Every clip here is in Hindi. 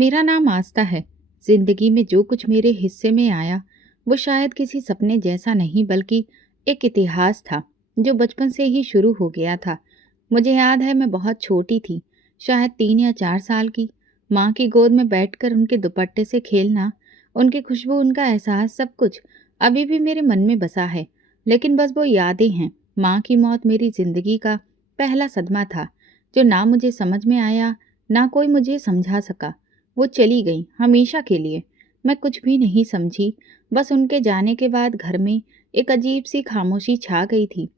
मेरा नाम आस्था है। जिंदगी में जो कुछ मेरे हिस्से में आया वो शायद किसी सपने जैसा नहीं बल्कि एक इतिहास था जो बचपन से ही शुरू हो गया था। मुझे याद है मैं बहुत छोटी थी, शायद 3 या 4 साल की। माँ की गोद में बैठकर उनके दुपट्टे से खेलना, उनकी खुशबू, उनका एहसास, सब कुछ अभी भी मेरे मन में बसा है। लेकिन बस वो यादें हैं। माँ की मौत मेरी जिंदगी का पहला सदमा था जो ना मुझे समझ में आया, ना कोई मुझे समझा सका। वो चली गई हमेशा के लिए। मैं कुछ भी नहीं समझी। बस उनके जाने के बाद घर में एक अजीब सी खामोशी छा गई थी।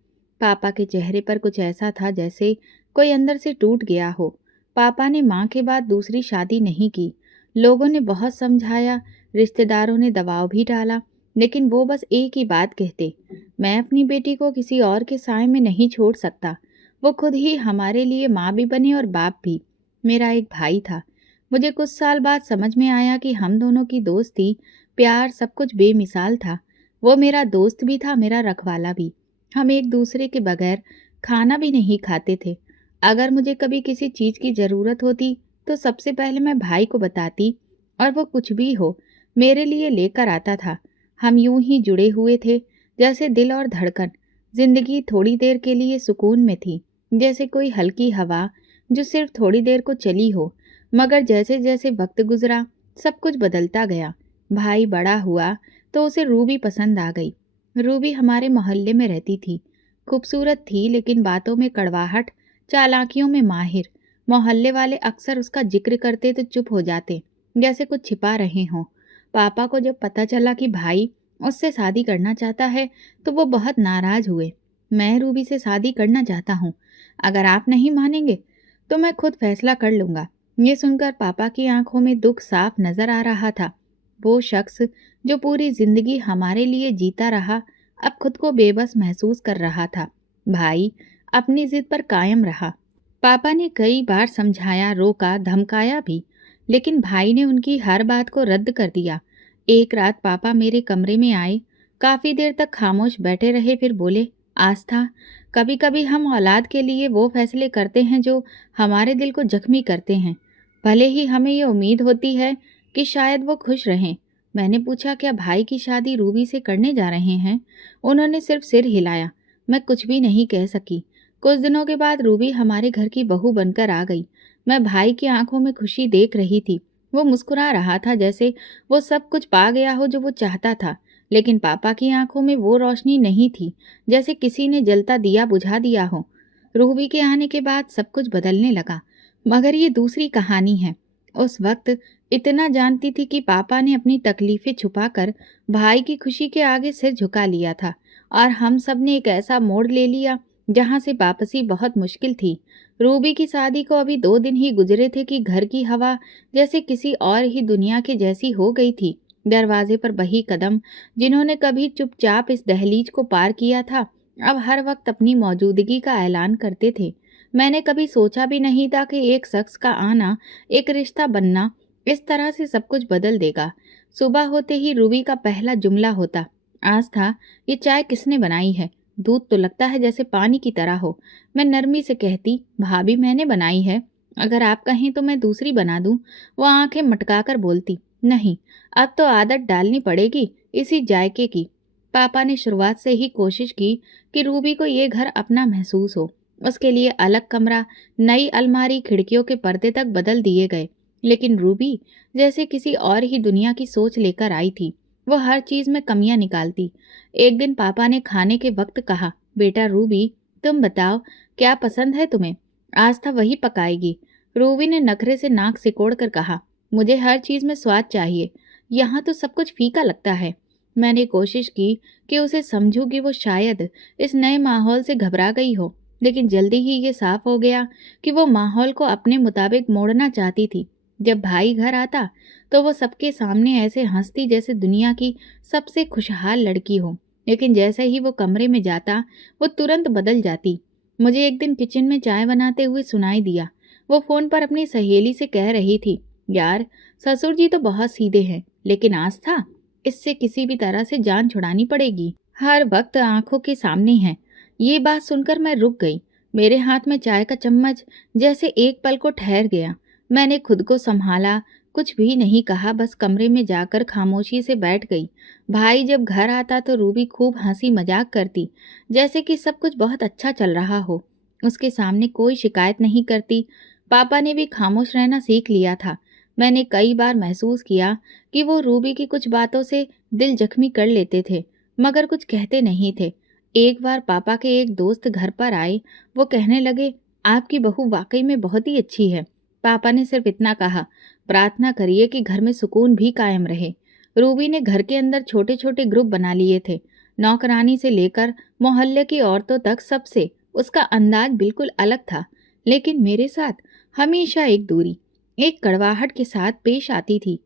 पापा के चेहरे पर कुछ ऐसा था जैसे कोई अंदर से टूट गया हो। पापा ने माँ के बाद दूसरी शादी नहीं की। लोगों ने बहुत समझाया, रिश्तेदारों ने दबाव भी डाला, लेकिन वो बस एक ही बात कहते, मैं अपनी बेटी को किसी और के साए में नहीं छोड़ सकता। वो खुद ही हमारे लिए माँ भी बने और बाप भी। मेरा एक भाई था। मुझे कुछ साल बाद समझ में आया कि हम दोनों की दोस्ती, प्यार, सब कुछ बेमिसाल था। वो मेरा दोस्त भी था, मेरा रखवाला भी। हम एक दूसरे के बगैर खाना भी नहीं खाते थे। अगर मुझे कभी किसी चीज़ की ज़रूरत होती तो सबसे पहले मैं भाई को बताती और वो कुछ भी हो मेरे लिए लेकर आता था। हम यूं ही जुड़े हुए थे जैसे दिल और धड़कन। जिंदगी थोड़ी देर के लिए सुकून में थी, जैसे कोई हल्की हवा जो सिर्फ थोड़ी देर को चली हो। मगर जैसे जैसे वक्त गुजरा सब कुछ बदलता गया। भाई बड़ा हुआ तो उसे रूबी पसंद आ गई। रूबी हमारे मोहल्ले में रहती थी। खूबसूरत थी लेकिन बातों में कड़वाहट, चालाकियों में माहिर। मोहल्ले वाले अक्सर उसका जिक्र करते तो चुप हो जाते, जैसे कुछ छिपा रहे हों। पापा को जब पता चला कि भाई उससे शादी करना चाहता है तो वो बहुत नाराज हुए। मैं रूबी से शादी करना चाहता हूँ, अगर आप नहीं मानेंगे तो मैं खुद फैसला कर लूँगा। ये सुनकर पापा की आंखों में दुख साफ नजर आ रहा था। वो शख्स जो पूरी जिंदगी हमारे लिए जीता रहा अब खुद को बेबस महसूस कर रहा था। भाई अपनी जिद पर कायम रहा। पापा ने कई बार समझाया, रोका, धमकाया भी, लेकिन भाई ने उनकी हर बात को रद्द कर दिया। एक रात पापा मेरे कमरे में आए, काफी देर तक खामोश बैठे रहे, फिर बोले, आस्था, कभी कभी हम औलाद के लिए वो फैसले करते हैं जो हमारे दिल को जख्मी करते हैं, भले ही हमें ये उम्मीद होती है कि शायद वो खुश रहें। मैंने पूछा, क्या भाई की शादी रूबी से करने जा रहे हैं? उन्होंने सिर्फ सिर हिलाया। मैं कुछ भी नहीं कह सकी। कुछ दिनों के बाद रूबी हमारे घर की बहू बनकर आ गई। मैं भाई की आंखों में खुशी देख रही थी। वो मुस्कुरा रहा था जैसे वो सब कुछ पा गया हो जो वो चाहता था। लेकिन पापा की आंखों में वो रोशनी नहीं थी, जैसे किसी ने जलता दिया बुझा दिया हो। रूबी के आने के बाद सब कुछ बदलने लगा। मगर ये दूसरी कहानी है। उस वक्त इतना जानती थी कि पापा ने अपनी तकलीफें छुपाकर भाई की खुशी के आगे सिर झुका लिया था, और हम सब ने एक ऐसा मोड़ ले लिया जहां से वापसी बहुत मुश्किल थी। रूबी की शादी को अभी 2 दिन ही गुजरे थे कि घर की हवा जैसे किसी और ही दुनिया के जैसी हो गई थी। दरवाजे पर वही कदम जिन्होंने कभी चुपचाप इस दहलीज को पार किया था, अब हर वक्त अपनी मौजूदगी का ऐलान करते थे। मैंने कभी सोचा भी नहीं था कि एक शख्स का आना, एक रिश्ता बनना इस तरह से सब कुछ बदल देगा। सुबह होते ही रूबी का पहला जुमला होता, आस्था, ये चाय किसने बनाई है? दूध तो लगता है जैसे पानी की तरह हो। मैं नरमी से कहती, भाभी मैंने बनाई है, अगर आप कहें तो मैं दूसरी बना दूं। वो आंखें मटकाकर बोलती, नहीं, अब तो आदत डालनी पड़ेगी इसी जायके की। पापा ने शुरुआत से ही कोशिश की कि रूबी को ये घर अपना महसूस हो। उसके लिए अलग कमरा, नई अलमारी, खिड़कियों के पर्दे तक बदल दिए गए। लेकिन रूबी जैसे किसी और ही दुनिया की सोच लेकर आई थी। वो हर चीज में कमियां निकालती। एक दिन पापा ने खाने के वक्त कहा, बेटा रूबी, तुम बताओ क्या पसंद है तुम्हें? आस्था वही पकाएगी। रूबी ने नखरे से नाक सिकोड़ कर कहा, मुझे हर चीज में स्वाद चाहिए, यहाँ तो सब कुछ फीका लगता है। मैंने कोशिश की कि उसे समझूं कि वो शायद इस नए माहौल से घबरा गई हो, लेकिन जल्दी ही ये साफ हो गया कि वो माहौल को अपने मुताबिक मोड़ना चाहती थी। जब भाई घर आता तो वो सबके सामने ऐसे हंसती जैसे दुनिया की सबसे खुशहाल लड़की हो, लेकिन जैसे ही वो कमरे में जाता वो तुरंत बदल जाती। मुझे एक दिन किचन में चाय बनाते हुए सुनाई दिया। वो फोन पर अपनी सहेली से कह रही थी, यार ससुर जी तो बहुत सीधे हैं, लेकिन आस्था, इससे किसी भी तरह से जान छुड़ानी पड़ेगी, हर वक्त आंखों के सामने है। ये बात सुनकर मैं रुक गई। मेरे हाथ में चाय का चम्मच जैसे एक पल को ठहर गया। मैंने खुद को संभाला, कुछ भी नहीं कहा, बस कमरे में जाकर खामोशी से बैठ गई। भाई जब घर आता तो रूबी खूब हंसी मजाक करती, जैसे कि सब कुछ बहुत अच्छा चल रहा हो। उसके सामने कोई शिकायत नहीं करती। पापा ने भी खामोश रहना सीख लिया था। मैंने कई बार महसूस किया कि वो रूबी की कुछ बातों से दिल जख्मी कर लेते थे, मगर कुछ कहते नहीं थे। एक बार पापा के एक दोस्त घर पर आए। वो कहने लगे, आपकी बहू वाकई में बहुत ही अच्छी है। पापा ने सिर्फ इतना कहा, प्रार्थना करिए कि घर में सुकून भी कायम रहे। रूबी ने घर के अंदर छोटे छोटे ग्रुप बना लिए थे। नौकरानी से लेकर मोहल्ले की औरतों तक सबसे उसका अंदाज बिल्कुल अलग था। लेकिन मेरे साथ हमेशा एक दूरी, एक कड़वाहट के साथ पेश आती थी।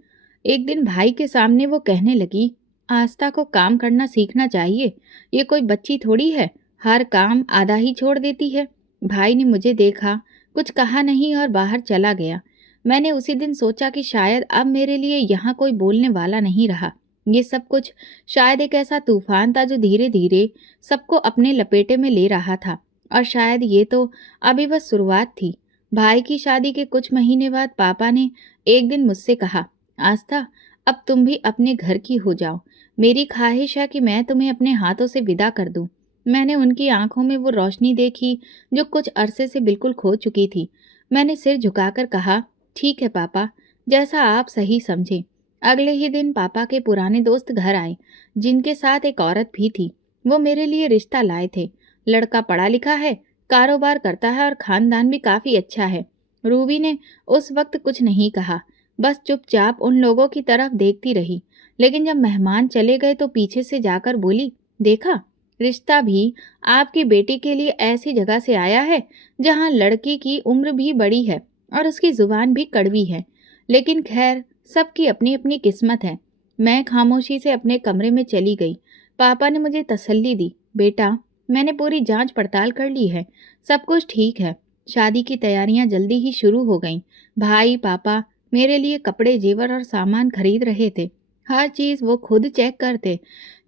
एक दिन भाई के सामने वो कहने लगी, आस्था को काम करना सीखना चाहिए। ये कोई बच्ची थोड़ी है, हर काम आधा ही छोड़ देती है। भाई ने मुझे देखा, कुछ कहा नहीं और बाहर चला गया। मैंने उसी दिन सोचा कि शायद अब मेरे लिए यहाँ कोई बोलने वाला नहीं रहा। ये सब कुछ शायद एक ऐसा तूफान था जो धीरे धीरे सबको अपने लपेटे में ले रहा था। और शायद ये तो अभी बस शुरुआत थी। भाई की शादी के कुछ महीने बाद पापा ने एक दिन मुझसे कहा, आस्था, अब तुम भी अपने घर की हो जाओ। मेरी ख्वाहिश है कि मैं तुम्हें अपने हाथों से विदा कर दूं। मैंने उनकी आंखों में वो रोशनी देखी जो कुछ अरसे से बिल्कुल खो चुकी थी। मैंने सिर झुकाकर कहा, ठीक है पापा, जैसा आप सही समझें। अगले ही दिन पापा के पुराने दोस्त घर आए, जिनके साथ एक औरत भी थी। वो मेरे लिए रिश्ता लाए थे। लड़का पढ़ा लिखा है, कारोबार करता है और खानदान भी काफी अच्छा है। रूबी ने उस वक्त कुछ नहीं कहा, बस चुपचाप उन लोगों की तरफ देखती रही। लेकिन जब मेहमान चले गए तो पीछे से जाकर बोली, देखा, रिश्ता भी आपकी बेटी के लिए ऐसी जगह से आया है जहां लड़की की उम्र भी बड़ी है और उसकी जुबान भी कड़वी है। लेकिन खैर, सबकी अपनी अपनी किस्मत है। मैं खामोशी से अपने कमरे में चली गई। पापा ने मुझे तसल्ली दी, बेटा, मैंने पूरी जांच पड़ताल कर ली है, सब कुछ ठीक है। शादी की तैयारियां जल्दी ही शुरू हो गईं। भाई पापा मेरे लिए कपड़े, जेवर और सामान खरीद रहे थे। हर चीज वो खुद चेक करते,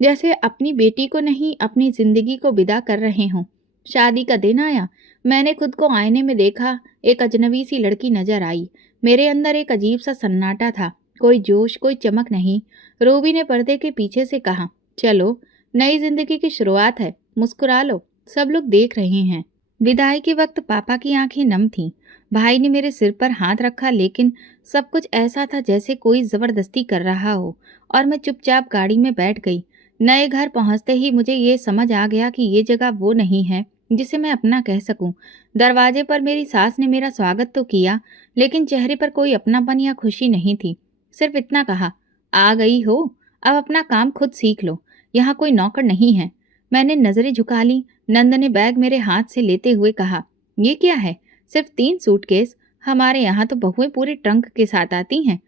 जैसे अपनी बेटी को नहीं, अपनी जिंदगी को विदा कर रहे हों। शादी का दिन आया। मैंने खुद को आईने में देखा। एक अजनबी सी लड़की नजर आई। मेरे अंदर एक अजीब सा सन्नाटा था, कोई जोश, कोई चमक नहीं। रूबी ने पर्दे के पीछे से कहा, चलो, नई जिंदगी की शुरुआत है, मुस्कुरा लो, सब लोग देख रहे हैं। विदाई के वक्त पापा की आंखें नम थीं। भाई ने मेरे सिर पर हाथ रखा, लेकिन सब कुछ ऐसा था जैसे कोई जबरदस्ती कर रहा हो, और मैं चुपचाप गाड़ी में बैठ गई। नए घर पहुंचते ही मुझे ये समझ आ गया कि ये जगह वो नहीं है जिसे मैं अपना कह सकूं। दरवाजे पर मेरी सास ने मेरा स्वागत तो किया, लेकिन चेहरे पर कोई अपनापन या खुशी नहीं थी। सिर्फ इतना कहा, आ गई हो, अब अपना काम खुद सीख लो, यहाँ कोई नौकर नहीं है। मैंने नजरें झुका ली। नंद ने बैग मेरे हाथ से लेते हुए कहा, ये क्या है? सिर्फ 3 सूटकेस? हमारे यहाँ तो बहुएं पूरे ट्रंक के साथ आती हैं।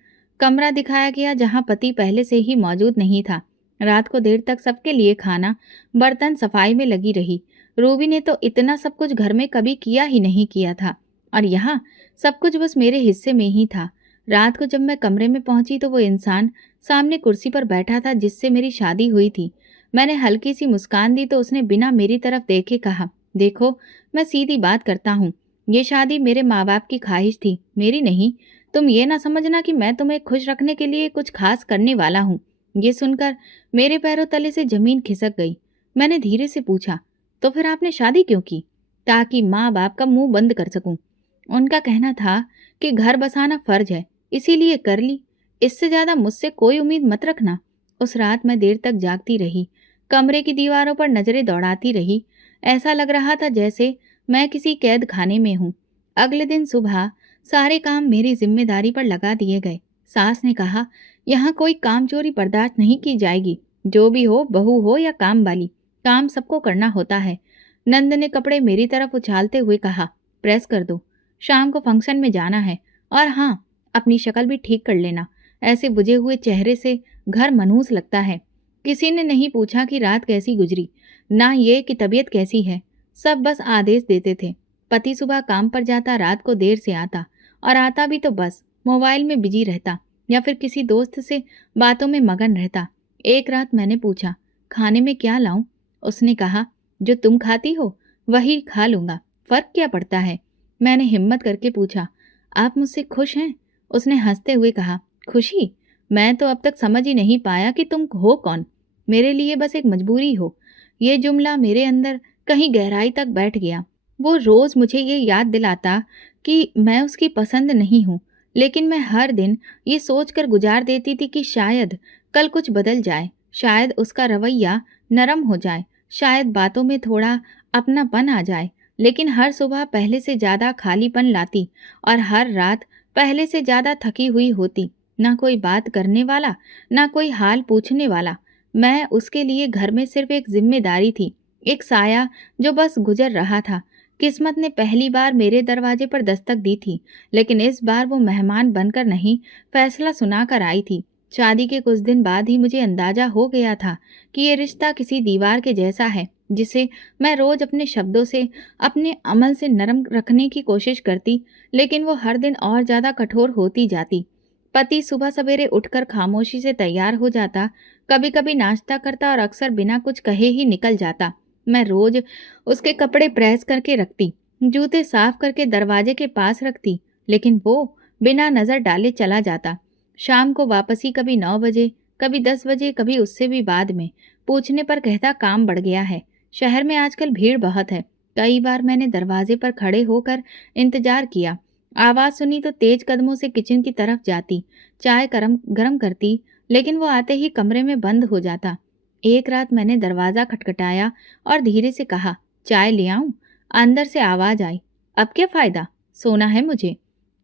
कमरा दिखाया गया जहाँ पति पहले से ही मौजूद नहीं था। रात को देर तक सबके लिए खाना, बर्तन सफाई में लगी रही। रूबी ने तो इतना सब कुछ घर में कभी किया ही नहीं किया था, और यहाँ सब कुछ बस मेरे हिस्से में ही था। रात को जब मैं कमरे में पहुंची तो वो इंसान सामने कुर्सी पर बैठा था जिससे मेरी शादी हुई थी। मैंने हल्की सी मुस्कान दी तो उसने बिना मेरी तरफ देखे कहा, देखो, मैं सीधी बात करता हूँ। ये शादी मेरे माँ बाप की ख्वाहिश थी, मेरी नहीं। तुम ये ना समझना कि मैं तुम्हें खुश रखने के लिए कुछ खास करने वाला हूँ। ये सुनकर मेरे पैरों तले से जमीन खिसक गई। मैंने धीरे से पूछा, तो फिर आपने शादी क्यों की? ताकि माँ बाप का मुंह बंद कर सकूं। उनका कहना था कि घर बसाना फर्ज है, इसीलिए कर ली। इससे ज्यादा मुझसे कोई उम्मीद मत रखना। उस रात मैं देर तक जागती रही, कमरे की दीवारों पर नजरें दौड़ाती रही। ऐसा लग रहा था जैसे मैं किसी कैद खाने में हूँ। अगले दिन सुबह सारे काम मेरी जिम्मेदारी पर लगा दिए गए। सास ने कहा, यहाँ कोई काम चोरी बर्दाश्त नहीं की जाएगी। जो भी हो, बहू हो या काम वाली, काम सबको करना होता है। नंद ने कपड़े मेरी तरफ उछालते हुए कहा, प्रेस कर दो, शाम को फंक्शन में जाना है। और हाँ, अपनी शक्ल भी ठीक कर लेना, ऐसे बुझे हुए चेहरे से घर मनहूस लगता है। किसी ने नहीं पूछा कि रात कैसी गुजरी, ना ये कि तबीयत कैसी है। सब बस आदेश देते थे। पति सुबह काम पर जाता, रात को देर से आता, और आता भी तो बस मोबाइल में बिजी रहता या फिर किसी दोस्त से बातों में मगन रहता। एक रात मैंने पूछा, खाने में क्या लाऊं? उसने कहा, जो तुम खाती हो वही खा लूंगा, फर्क क्या पड़ता है? मैंने हिम्मत करके पूछा, आप मुझसे खुश हैं? उसने हंसते हुए कहा, खुशी? मैं तो अब तक समझ ही नहीं पाया कि तुम हो कौन। मेरे लिए बस एक मजबूरी हो। ये जुमला मेरे अंदर कहीं गहराई तक बैठ गया। वो रोज मुझे ये याद दिलाता कि मैं उसकी पसंद नहीं हूँ, लेकिन मैं हर दिन ये सोचकर गुजार देती थी कि शायद कल कुछ बदल जाए, शायद उसका रवैया नरम हो जाए, शायद बातों में थोड़ा अपनापन आ जाए। लेकिन हर सुबह पहले से ज़्यादा खालीपन लाती और हर रात पहले से ज़्यादा थकी हुई होती। ना कोई बात करने वाला, ना कोई हाल पूछने वाला। मैं उसके लिए घर में सिर्फ एक जिम्मेदारी थी, एक साया जो बस गुजर रहा था। किस्मत ने पहली बार मेरे दरवाजे पर दस्तक दी थी, लेकिन इस बार वो मेहमान बनकर नहीं, फैसला सुनाकर आई थी। शादी के कुछ दिन बाद ही मुझे अंदाजा हो गया था कि ये रिश्ता किसी दीवार के जैसा है, जिसे मैं रोज अपने शब्दों से, अपने अमल से नरम रखने की कोशिश करती, लेकिन वो हर दिन और ज्यादा कठोर होती जाती। पति सुबह सवेरे उठकर खामोशी से तैयार हो जाता, कभी कभी नाश्ता करता और अक्सर बिना कुछ कहे ही निकल जाता। मैं रोज उसके कपड़े प्रेस करके रखती, जूते साफ करके दरवाजे के पास रखती, लेकिन वो बिना नजर डाले चला जाता। शाम को वापसी कभी 9 बजे, कभी 10 बजे, कभी उससे भी बाद में। पूछने पर कहता काम बढ़ गया है, शहर में आजकल भीड़ बहुत है। कई बार मैंने दरवाजे पर खड़े होकर इंतजार किया। आवाज सुनी तो तेज कदमों से किचन की तरफ जाती, चाय गरम गरम करती, लेकिन वो आते ही कमरे में बंद हो जाता। एक रात मैंने दरवाजा खटखटाया और धीरे से कहा, चाय ले आऊं? अंदर से आवाज आई, अब क्या फायदा, सोना है मुझे।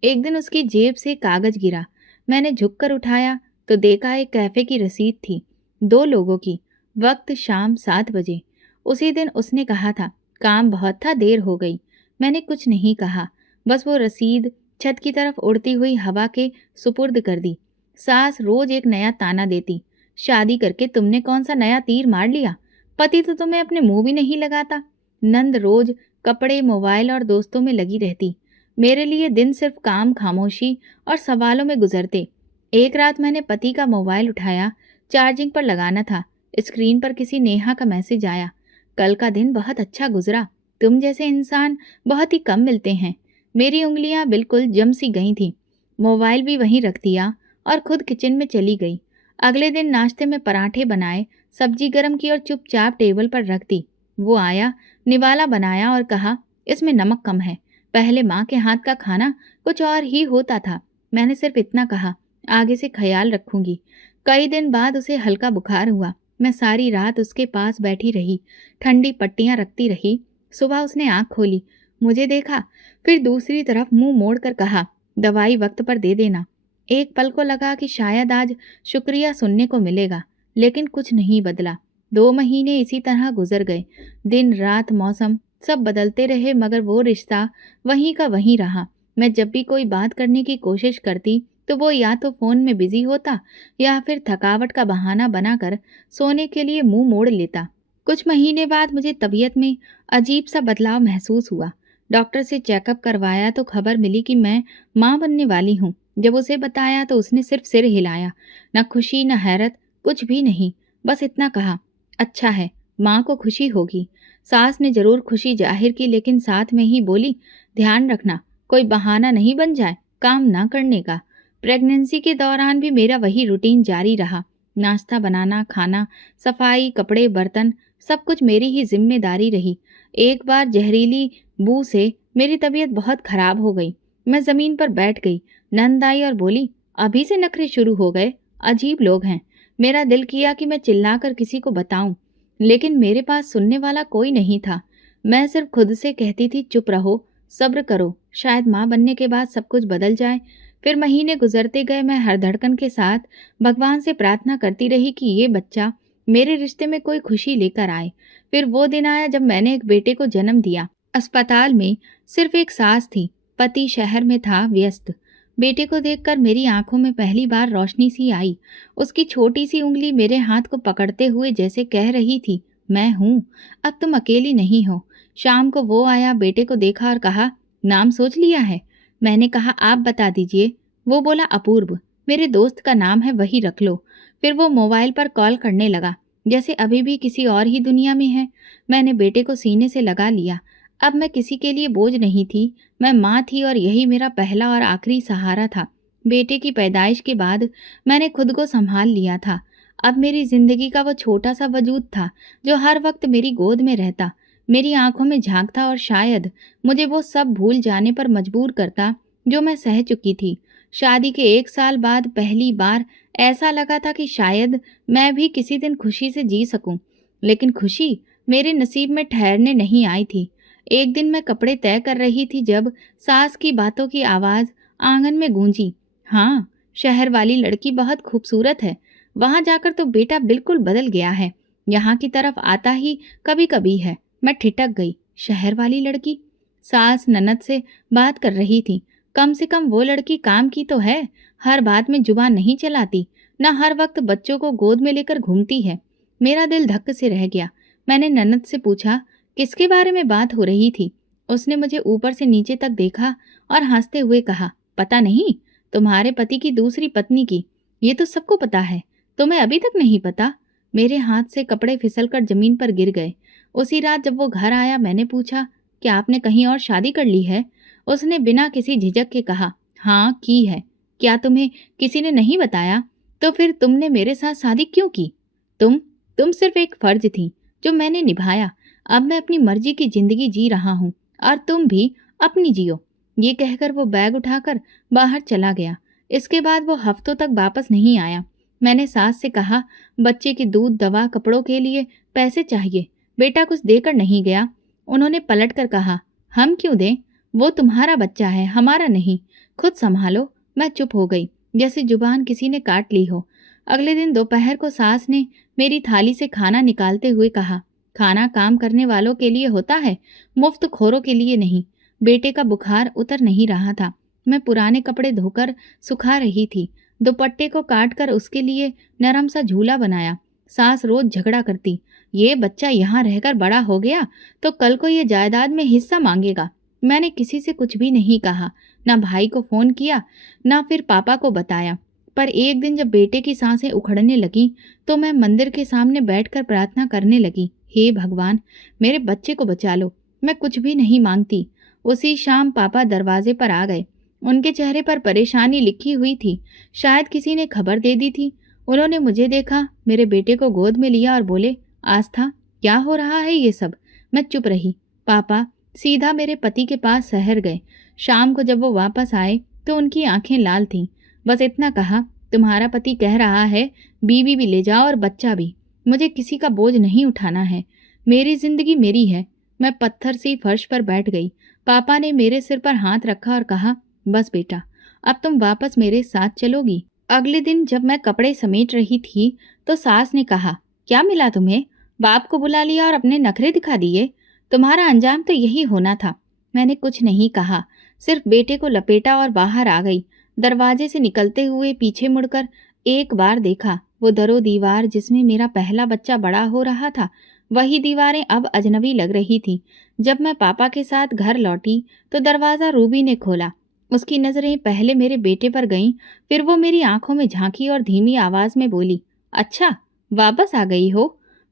एक दिन उसकी जेब से कागज गिरा। मैंने झुककर उठाया तो देखा एक कैफे की रसीद थी, 2 लोगों की। वक्त शाम 7 बजे। उसी दिन उसने कहा था, काम बहुत था, देर हो गई। मैंने कुछ नहीं कहा, बस वो रसीद छत की तरफ उड़ती हुई हवा के सुपुर्द कर दी। सास रोज एक नया ताना देती, शादी करके तुमने कौन सा नया तीर मार लिया, पति तो तुम्हें अपने मुंह भी नहीं लगाता। नंद रोज कपड़े, मोबाइल और दोस्तों में लगी रहती। मेरे लिए दिन सिर्फ काम, खामोशी और सवालों में गुजरते। एक रात मैंने पति का मोबाइल उठाया, चार्जिंग पर लगाना था। स्क्रीन पर किसी नेहा का मैसेज आया, कल का दिन बहुत अच्छा गुजरा, तुम जैसे इंसान बहुत ही कम मिलते हैं। मेरी उंगलियां बिल्कुल जम सी गई थीं। मोबाइल भी वहीं रख दिया और खुद किचन में चली गई। अगले दिन नाश्ते में पराठे बनाए, सब्जी गरम की और चुपचाप टेबल पर रख दी। वो आया, निवाला बनाया और कहा, इसमें नमक कम है। पहले माँ के हाथ का खाना कुछ और ही होता था। मैंने सिर्फ इतना कहा, आगे से ख्याल रखूंगी। कई दिन बाद उसे हल्का बुखार हुआ। मैं सारी रात उसके पास बैठी रही, ठंडी पट्टियां रखती रही। सुबह उसने आंख खोली, मुझे देखा, फिर दूसरी तरफ मुंह मोड़कर कहा, दवाई वक्त पर दे देना। एक पल को लगा कि शायद आज शुक्रिया सुनने को मिलेगा, लेकिन कुछ नहीं बदला। 2 महीने इसी तरह गुजर गए। दिन रात मौसम सब बदलते रहे, मगर वो रिश्ता वहीं का वहीं रहा। मैं जब भी कोई बात करने की कोशिश करती तो वो या तो फोन में बिजी होता या फिर थकावट का बहाना बनाकर सोने के लिए मुंह मोड़ लेता। कुछ महीने बाद मुझे तबीयत में अजीब सा बदलाव महसूस हुआ। डॉक्टर से चेकअप करवाया तो खबर मिली कि मैं माँ बनने वाली हूँ। जब उसे बताया तो उसने सिर्फ सिर हिलाया, न खुशी न हैरत, कुछ भी नहीं। बस इतना कहा, अच्छा है, माँ को खुशी होगी। सास ने जरूर खुशी जाहिर की, लेकिन साथ में ही बोली, ध्यान रखना कोई बहाना नहीं बन जाए काम ना करने का। प्रेगनेंसी के दौरान भी मेरा वही रूटीन जारी रहा। नाश्ता बनाना, खाना, सफाई, कपड़े, बर्तन, सब कुछ मेरी ही जिम्मेदारी रही। एक बार जहरीली बू से मेरी तबीयत बहुत खराब हो गई। मैं जमीन पर बैठ गई। नंद आई और बोली, अभी से नखरे शुरू हो गए, अजीब लोग हैं। मेरा दिल किया कि मैं चिल्लाकर किसी को बताऊं, लेकिन मेरे पास सुनने वाला कोई नहीं था। मैं सिर्फ खुद से कहती थी, चुप रहो, सब्र करो, शायद माँ बनने के बाद सब कुछ बदल जाए। फिर महीने गुजरते गए। मैं हर धड़कन के साथ भगवान से प्रार्थना करती रही कि ये बच्चा मेरे रिश्ते में कोई खुशी लेकर आए। फिर वो दिन आया जब मैंने एक बेटे को जन्म दिया। अस्पताल में सिर्फ एक सास थी, पति शहर में था व्यस्त। बेटे को देखकर मेरी आंखों में पहली बार रोशनी सी आई। उसकी छोटी सी उंगली मेरे हाथ को पकड़ते हुए जैसे कह रही थी, मैं हूँ, अब तुम अकेली नहीं हो। शाम को वो आया, बेटे को देखा और कहा, नाम सोच लिया है? मैंने कहा, आप बता दीजिए। वो बोला, अपूर्व, मेरे दोस्त का नाम है, वही रख लो। फिर वो मोबाइल पर कॉल करने लगा, जैसे अभी भी किसी और ही दुनिया में है। मैंने बेटे को सीने से लगा लिया। अब मैं किसी के लिए बोझ नहीं थी, मैं माँ थी और यही मेरा पहला और आखिरी सहारा था। बेटे की पैदाइश के बाद मैंने खुद को संभाल लिया था। अब मेरी जिंदगी का वो छोटा सा वजूद था जो हर वक्त मेरी गोद में रहता, मेरी आंखों में झांकता और शायद मुझे वो सब भूल जाने पर मजबूर करता जो मैं सह चुकी थी। शादी के 1 साल बाद पहली बार ऐसा लगा था कि शायद मैं भी किसी दिन खुशी से जी सकूं, लेकिन खुशी मेरे नसीब में ठहरने नहीं आई थी। एक दिन मैं कपड़े तय कर रही थी जब सास की बातों की आवाज आंगन में गूंजी। हाँ, शहर वाली लड़की बहुत खूबसूरत है, वहां जाकर तो बेटा बिल्कुल बदल गया है, यहाँ की तरफ आता ही कभी कभी है। मैं ठिठक गई। शहर वाली लड़की? सास ननद से बात कर रही थी। कम से कम वो लड़की काम की तो है, हर बात में जुबान नहीं चलाती, न हर वक्त बच्चों को गोद में लेकर घूमती है। मेरा दिल धक्क से रह गया। मैंने ननद से पूछा, किसके बारे में बात हो रही थी? उसने मुझे ऊपर से नीचे तक देखा और हंसते हुए कहा, पता नहीं, तुम्हारे पति की दूसरी पत्नी की। ये तो सबको पता है, तुम्हें अभी तक नहीं पता? मेरे हाथ से कपड़े फिसलकर जमीन पर गिर गए। उसी रात जब वो घर आया मैंने पूछा, क्या आपने कहीं और शादी कर ली है? उसने बिना किसी झिझक के कहा, हाँ की है। क्या तुम्हें किसी ने नहीं बताया? तो फिर तुमने मेरे साथ शादी क्यों की? तुम सिर्फ एक फर्ज थी जो मैंने निभाया। अब मैं अपनी मर्जी की जिंदगी जी रहा हूँ और तुम भी अपनी जियो। ये कहकर वो बैग उठाकर बाहर चला गया। इसके बाद वो हफ्तों तक वापस नहीं आया। मैंने सास से कहा, बच्चे की दूध दवा कपड़ों के लिए पैसे चाहिए, बेटा कुछ देकर नहीं गया। उन्होंने पलट कर कहा, हम क्यों दें, वो तुम्हारा बच्चा है, हमारा नहीं, खुद संभालो। मैं चुप हो गई, जैसे जुबान किसी ने काट ली हो। अगले दिन दोपहर को सास ने मेरी थाली से खाना निकालते हुए कहा, खाना काम करने वालों के लिए होता है, मुफ्त खोरों के लिए नहीं। बेटे का बुखार उतर नहीं रहा था। मैं पुराने कपड़े धोकर सुखा रही थी। दुपट्टे को काट कर उसके लिए नरम सा झूला बनाया। सास रोज झगड़ा करती, ये बच्चा यहाँ रहकर बड़ा हो गया तो कल को ये जायदाद में हिस्सा मांगेगा। मैंने किसी से कुछ भी नहीं कहा, ना भाई को फोन किया, ना फिर पापा को बताया। पर एक दिन जब बेटे की सांसें उखड़ने लगी तो मैं मंदिर के सामने बैठकर प्रार्थना करने लगी, हे भगवान, मेरे बच्चे को बचा लो, मैं कुछ भी नहीं मांगती। उसी शाम पापा दरवाजे पर आ गए। उनके चेहरे पर परेशानी लिखी हुई थी, शायद किसी ने खबर दे दी थी। उन्होंने मुझे देखा, मेरे बेटे को गोद में लिया और बोले, आस्था, क्या हो रहा है ये सब? मैं चुप रही। पापा सीधा मेरे पति के पास शहर गए। शाम को जब वो वापस आए तो उनकी आंखें लाल थीं। बस इतना कहा, तुम्हारा पति कह रहा है बीवी भी ले जाओ और बच्चा भी, मुझे किसी का बोझ नहीं उठाना है, मेरी जिंदगी मेरी है। मैं पत्थर सी फर्श पर बैठ गई। पापा ने मेरे सिर पर हाथ रखा और कहा, बस बेटा, अब तुम वापस मेरे साथ चलोगी। अगले दिन जब मैं कपड़े समेट रही थी तो सास ने कहा, क्या मिला तुम्हें? बाप को बुला लिया और अपने नखरे दिखा दिए, तुम्हारा अंजाम तो यही होना था। मैंने कुछ नहीं कहा, सिर्फ बेटे को लपेटा और बाहर आ गई। दरवाजे से निकलते हुए पीछे मुड़कर एक बार देखा, वो दरो दीवार जिसमें मेरा पहला बच्चा बड़ा हो रहा था, वही दीवारें अब अजनबी लग रही थी। जब मैं पापा के साथ घर लौटी तो दरवाज़ा रूबी ने खोला। उसकी नज़रें पहले मेरे बेटे पर गईं, फिर वो मेरी आंखों में झांकी और धीमी आवाज़ में बोली, अच्छा वापस आ गई हो।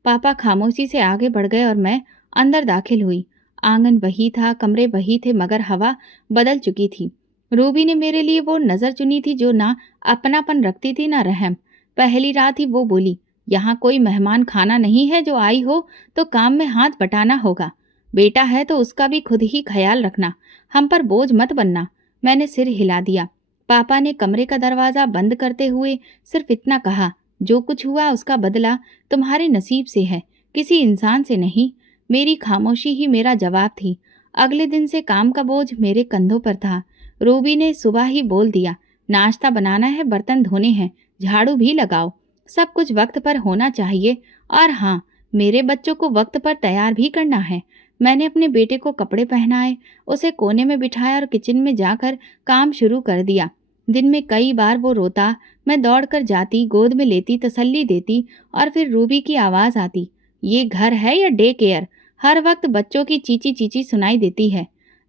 पापा खामोशी से आगे बढ़ गए और मैं अंदर दाखिल हुई। आंगन वही था, कमरे वही थे, मगर हवा बदल चुकी थी। रूबी ने मेरे लिए वो नज़र चुनी थी जो ना अपनापन रखती थी ना रहम। पहली रात ही वो बोली, यहाँ कोई मेहमान खाना नहीं है, जो आई हो तो काम में हाथ बटाना होगा। बेटा है तो उसका भी खुद ही ख्याल रखना, हम पर बोझ मत बनना। मैंने सिर हिला दिया। पापा ने कमरे का दरवाज़ा बंद करते हुए सिर्फ इतना कहा, जो कुछ हुआ उसका बदला तुम्हारे नसीब से है, किसी इंसान से नहीं। मेरी खामोशी ही मेरा जवाब थी। अगले दिन से काम का बोझ मेरे कंधों पर था। रूबी ने सुबह ही बोल दिया, नाश्ता बनाना है, बर्तन धोने हैं, झाड़ू भी लगाओ, सब कुछ वक्त पर होना चाहिए। और हाँ, मेरे बच्चों को वक्त पर तैयार भी करना है। मैंने अपने बेटे को कपड़े पहनाए, उसे कोने में बिठाया और किचन में जाकर काम शुरू कर दिया। दिन में कई बार वो रोता, मैं दौड़कर जाती, गोद में लेती, तसल्ली देती और फिर रूबी की आवाज़ आती, ये घर है या डे केयर? हर वक्त बच्चों की चींची चींची सुनाई देती है।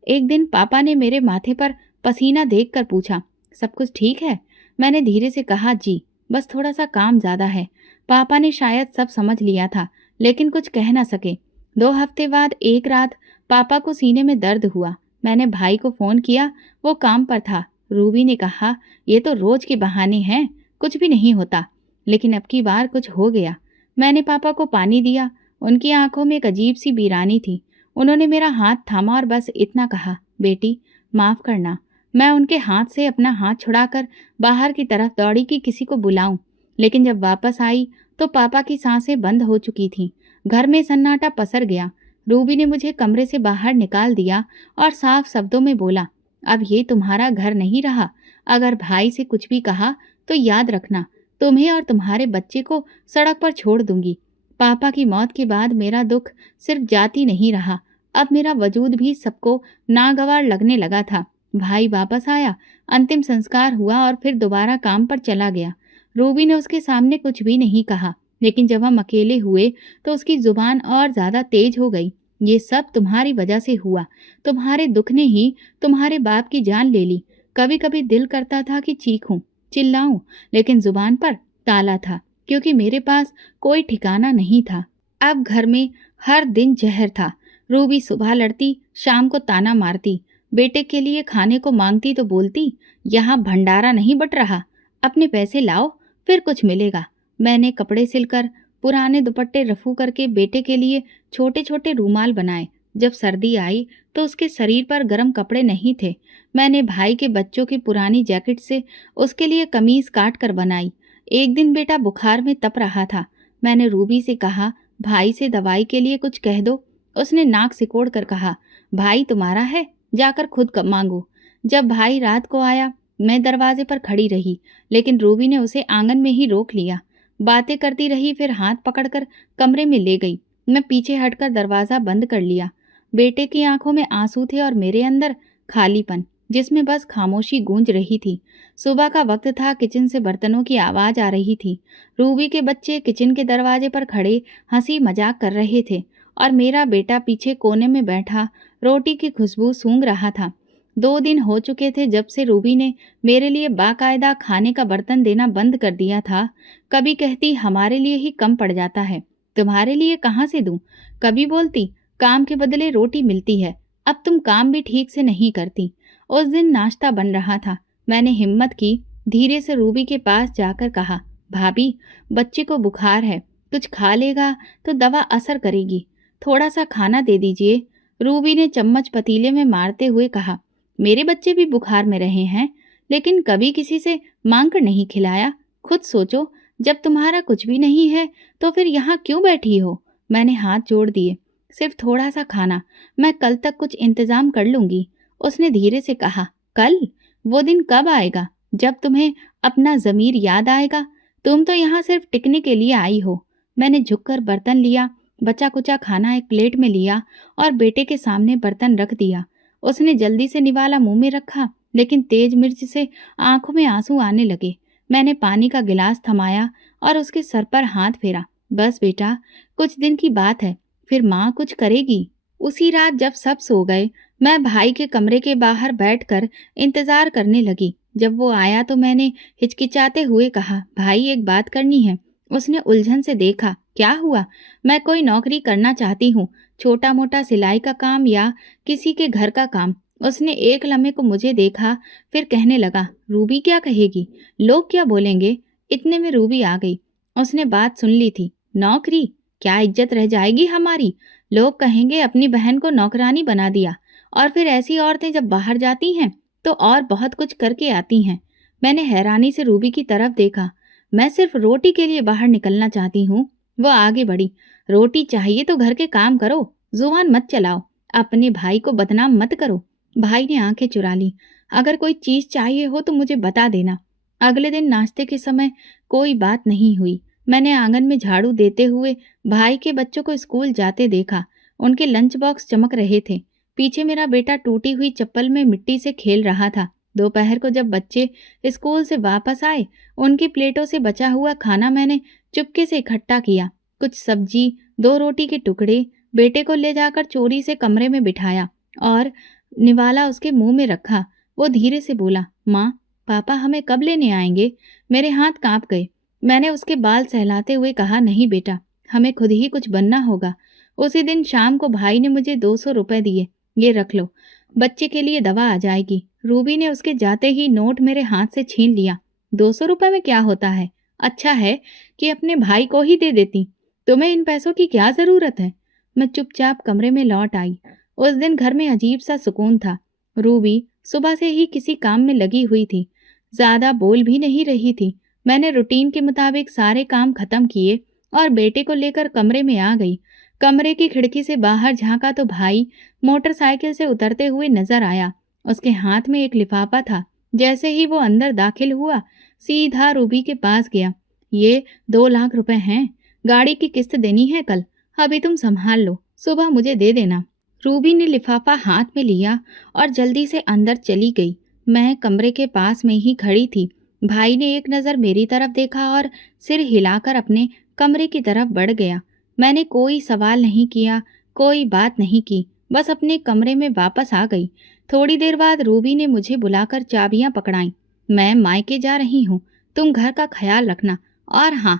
एक दिन पापा ने मेरे माथे पर पसीना देखकर पूछा, सब कुछ ठीक है? मैंने धीरे से कहा, जी, बस थोड़ा सा काम ज़्यादा है। पापा ने शायद सब समझ लिया था, लेकिन कुछ कह ना सके। 2 हफ्ते बाद एक रात पापा को सीने में दर्द हुआ। मैंने भाई को फ़ोन किया, वो काम पर था। रूबी ने कहा, ये तो रोज के बहाने हैं, कुछ भी नहीं होता। लेकिन अब की बार कुछ हो गया। मैंने पापा को पानी दिया। उनकी आंखों में एक अजीब सी वीरानी थी। उन्होंने मेरा हाथ थामा और बस इतना कहा, बेटी माफ करना। मैं उनके हाथ से अपना हाथ छुड़ाकर बाहर की तरफ दौड़ी कि किसी को बुलाऊं। लेकिन जब वापस आई तो पापा की सांसें बंद हो चुकी थीं। घर में सन्नाटा पसर गया। रूबी ने मुझे कमरे से बाहर निकाल दिया और साफ शब्दों में बोला, अब ये तुम्हारा घर नहीं रहा। अगर भाई से कुछ भी कहा तो याद रखना, तुम्हें और तुम्हारे बच्चे को सड़क पर छोड़ दूंगी। पापा की मौत के बाद मेरा दुख सिर्फ जाति नहीं रहा, अब मेरा वजूद भी सबको नागवार लगने लगा था। भाई वापस आया, अंतिम संस्कार हुआ और फिर दोबारा काम पर चला गया। रूबी ने उसके सामने कुछ भी नहीं कहा, लेकिन जब हम अकेले हुए तो उसकी जुबान और ज्यादा तेज हो गई। ये सब तुम्हारी वजह से हुआ। तुम्हारे दुख ने ही तुम्हारे बाप की जान ले ली। कभी कभी दिल करता था कि चीखूं, चिल्लाऊं, लेकिन जुबान पर ताला था, क्योंकि मेरे पास कोई ठिकाना नहीं था। अब घर में हर दिन जहर था। रूबी सुबह लड़ती, शाम को ताना मारती, बेटे के लिए खाने को मांगती तो बोलती, यहाँ भंडारा नहीं बट रहा, अपने पैसे लाओ फिर कुछ मिलेगा। मैंने कपड़े सिलकर पुराने दुपट्टे रफू करके बेटे के लिए छोटे छोटे रूमाल बनाए। जब सर्दी आई तो उसके शरीर पर गर्म कपड़े नहीं थे। मैंने भाई के बच्चों की पुरानी जैकेट से उसके लिए कमीज काट कर बनाई। एक दिन बेटा बुखार में तप रहा था। मैंने रूबी से कहा, भाई से दवाई के लिए कुछ कह दो। उसने नाक सिकोड़ कर कहा, भाई तुम्हारा है, जाकर खुद मांगो। जब भाई रात को आया मैं दरवाजे पर खड़ी रही, लेकिन रूबी ने उसे आंगन में ही रोक लिया। बातें करती रही, फिर हाथ पकड़कर कमरे में ले गई। मैं पीछे हटकर दरवाजा बंद कर लिया। बेटे की आंखों में आंसू थे और मेरे अंदर खालीपन, जिसमें बस खामोशी गूंज रही थी। सुबह का वक्त था, किचन से बर्तनों की आवाज आ रही थी। रूबी के बच्चे किचन के दरवाजे पर खड़े हंसी मजाक कर रहे थे और मेरा बेटा पीछे कोने में बैठा रोटी की खुशबू सूंघ रहा था। 2 दिन हो चुके थे जब से रूबी ने मेरे लिए बाकायदा खाने का बर्तन देना बंद कर दिया था। कभी कहती, हमारे लिए ही कम पड़ जाता है, तुम्हारे लिए कहाँ से दूं। कभी बोलती, काम के बदले रोटी मिलती है, अब तुम काम भी ठीक से नहीं करती। उस दिन नाश्ता बन रहा था। मैंने हिम्मत की, धीरे से रूबी के पास जाकर कहा, भाभी बच्चे को बुखार है, कुछ खा लेगा तो दवा असर करेगी, थोड़ा सा खाना दे दीजिए। रूबी ने चम्मच पतीले में मारते हुए कहा, मेरे बच्चे भी बुखार में रहे हैं, लेकिन कभी किसी से मांग कर नहीं खिलाया। खुद सोचो, जब तुम्हारा कुछ भी नहीं है तो फिर यहाँ क्यों बैठी हो। मैंने हाथ जोड़ दिए, सिर्फ थोड़ा सा खाना, मैं कल तक कुछ इंतजाम कर लूंगी। उसने धीरे से कहा, कल? वो दिन कब आएगा जब तुम्हें अपना जमीर याद आएगा। तुम तो यहाँ सिर्फ टिकने के लिए आई हो। मैंने झुककर बर्तन लिया, बचा कुचा खाना एक प्लेट में लिया और बेटे के सामने बर्तन रख दिया। उसने जल्दी से निवाला मुंह में रखा, लेकिन तेज मिर्च से आंखों में आंसू आने लगे। मैंने पानी का गिलास थमाया और उसके सर पर हाथ फेरा। बस बेटा, कुछ दिन की बात है, फिर माँ कुछ करेगी। उसी रात जब सब सो गए, मैं भाई के कमरे के बाहर बैठकर इंतजार करने लगी। जब वो आया तो मैंने हिचकिचाते हुए कहा, भाई एक बात करनी है। उसने उलझन से देखा, क्या हुआ। मैं कोई नौकरी करना चाहती हूँ, छोटा मोटा सिलाई का काम या किसी के घर का काम। उसने एक लम्हे को मुझे देखा, फिर कहने लगा, रूबी क्या कहेगी, लोग क्या बोलेंगे। इतने में रूबी आ गई। उसने बात सुन ली थी। नौकरी? क्या इज्जत रह जाएगी हमारी। लोग कहेंगे अपनी बहन को नौकरानी बना दिया। और फिर ऐसी औरतें जब बाहर जाती हैं तो और बहुत कुछ करके आती हैं। मैंने हैरानी से रूबी की तरफ देखा। मैं सिर्फ रोटी के लिए बाहर निकलना चाहती हूँ। वो आगे बढ़ी, रोटी चाहिए तो घर के काम करो, जुबान मत चलाओ, अपने भाई को बदनाम मत करो। भाई ने आंखें चुरा ली। अगर कोई चीज चाहिए हो तो मुझे बता देना। अगले दिन नाश्ते के समय कोई बात नहीं हुई। मैंने आंगन में झाड़ू देते हुए भाई के बच्चों को स्कूल जाते देखा। उनके लंच बॉक्स चमक रहे थे। पीछे मेरा बेटा टूटी हुई चप्पल में मिट्टी से खेल रहा था। दोपहर को जब बच्चे स्कूल से वापस आए, उनकी प्लेटों से बचा हुआ खाना मैंने चुपके से इकट्ठा किया। कुछ सब्जी, 2 रोटी के टुकड़े बेटे को ले जाकर चोरी से कमरे में बिठाया और निवाला उसके मुंह में रखा। वो धीरे से बोला, माँ पापा हमें कब लेने आएंगे। मेरे हाथ कांप गए। मैंने उसके बाल सहलाते हुए कहा, नहीं बेटा, हमें खुद ही कुछ बनना होगा। उसी दिन शाम को भाई ने मुझे 200 रुपए दिए, ये रख लो। बच्चे के लिए दवा आ जाएगी। रूबी ने उसके जाते ही नोट मेरे हाथ से छीन लिया। 200 रुपए में क्या होता है? अच्छा है कि अपने भाई को ही दे देती। तुम्हें इन पैसों की क्या जरूरत है? मैं चुपचाप कमरे में लौट आई। उस दिन घर में अजीब सा सुकून था। रूबी सुबह से ही किसी काम में लगी हुई थी। ज्यादा बोल भी नहीं रही थी। मैंने रूटीन के मुताबिक सारे काम खत्म किए और बेटे को लेकर कमरे में आ गई। कमरे की खिड़की से बाहर झांका तो भाई मोटरसाइकिल से उतरते हुए नजर आया। उसके हाथ में एक लिफाफा था। जैसे ही वो अंदर दाखिल हुआ, सीधा रूबी के पास गया। ये 2 लाख रुपए हैं। गाड़ी की किस्त देनी है कल। अभी तुम संभाल लो, सुबह मुझे दे देना। रूबी ने लिफाफा हाथ में लिया और जल्दी से अंदर चली गई। मैं कमरे के पास में ही खड़ी थी। भाई ने एक नज़र मेरी तरफ देखा और सिर हिलाकर अपने कमरे की तरफ बढ़ गया। मैंने कोई सवाल नहीं किया, कोई बात नहीं की, बस अपने कमरे में वापस आ गई। थोड़ी देर बाद रूबी ने मुझे बुलाकर चाबियां पकड़ाईं। मैं मायके जा रही हूँ, तुम घर का ख्याल रखना, और हाँ,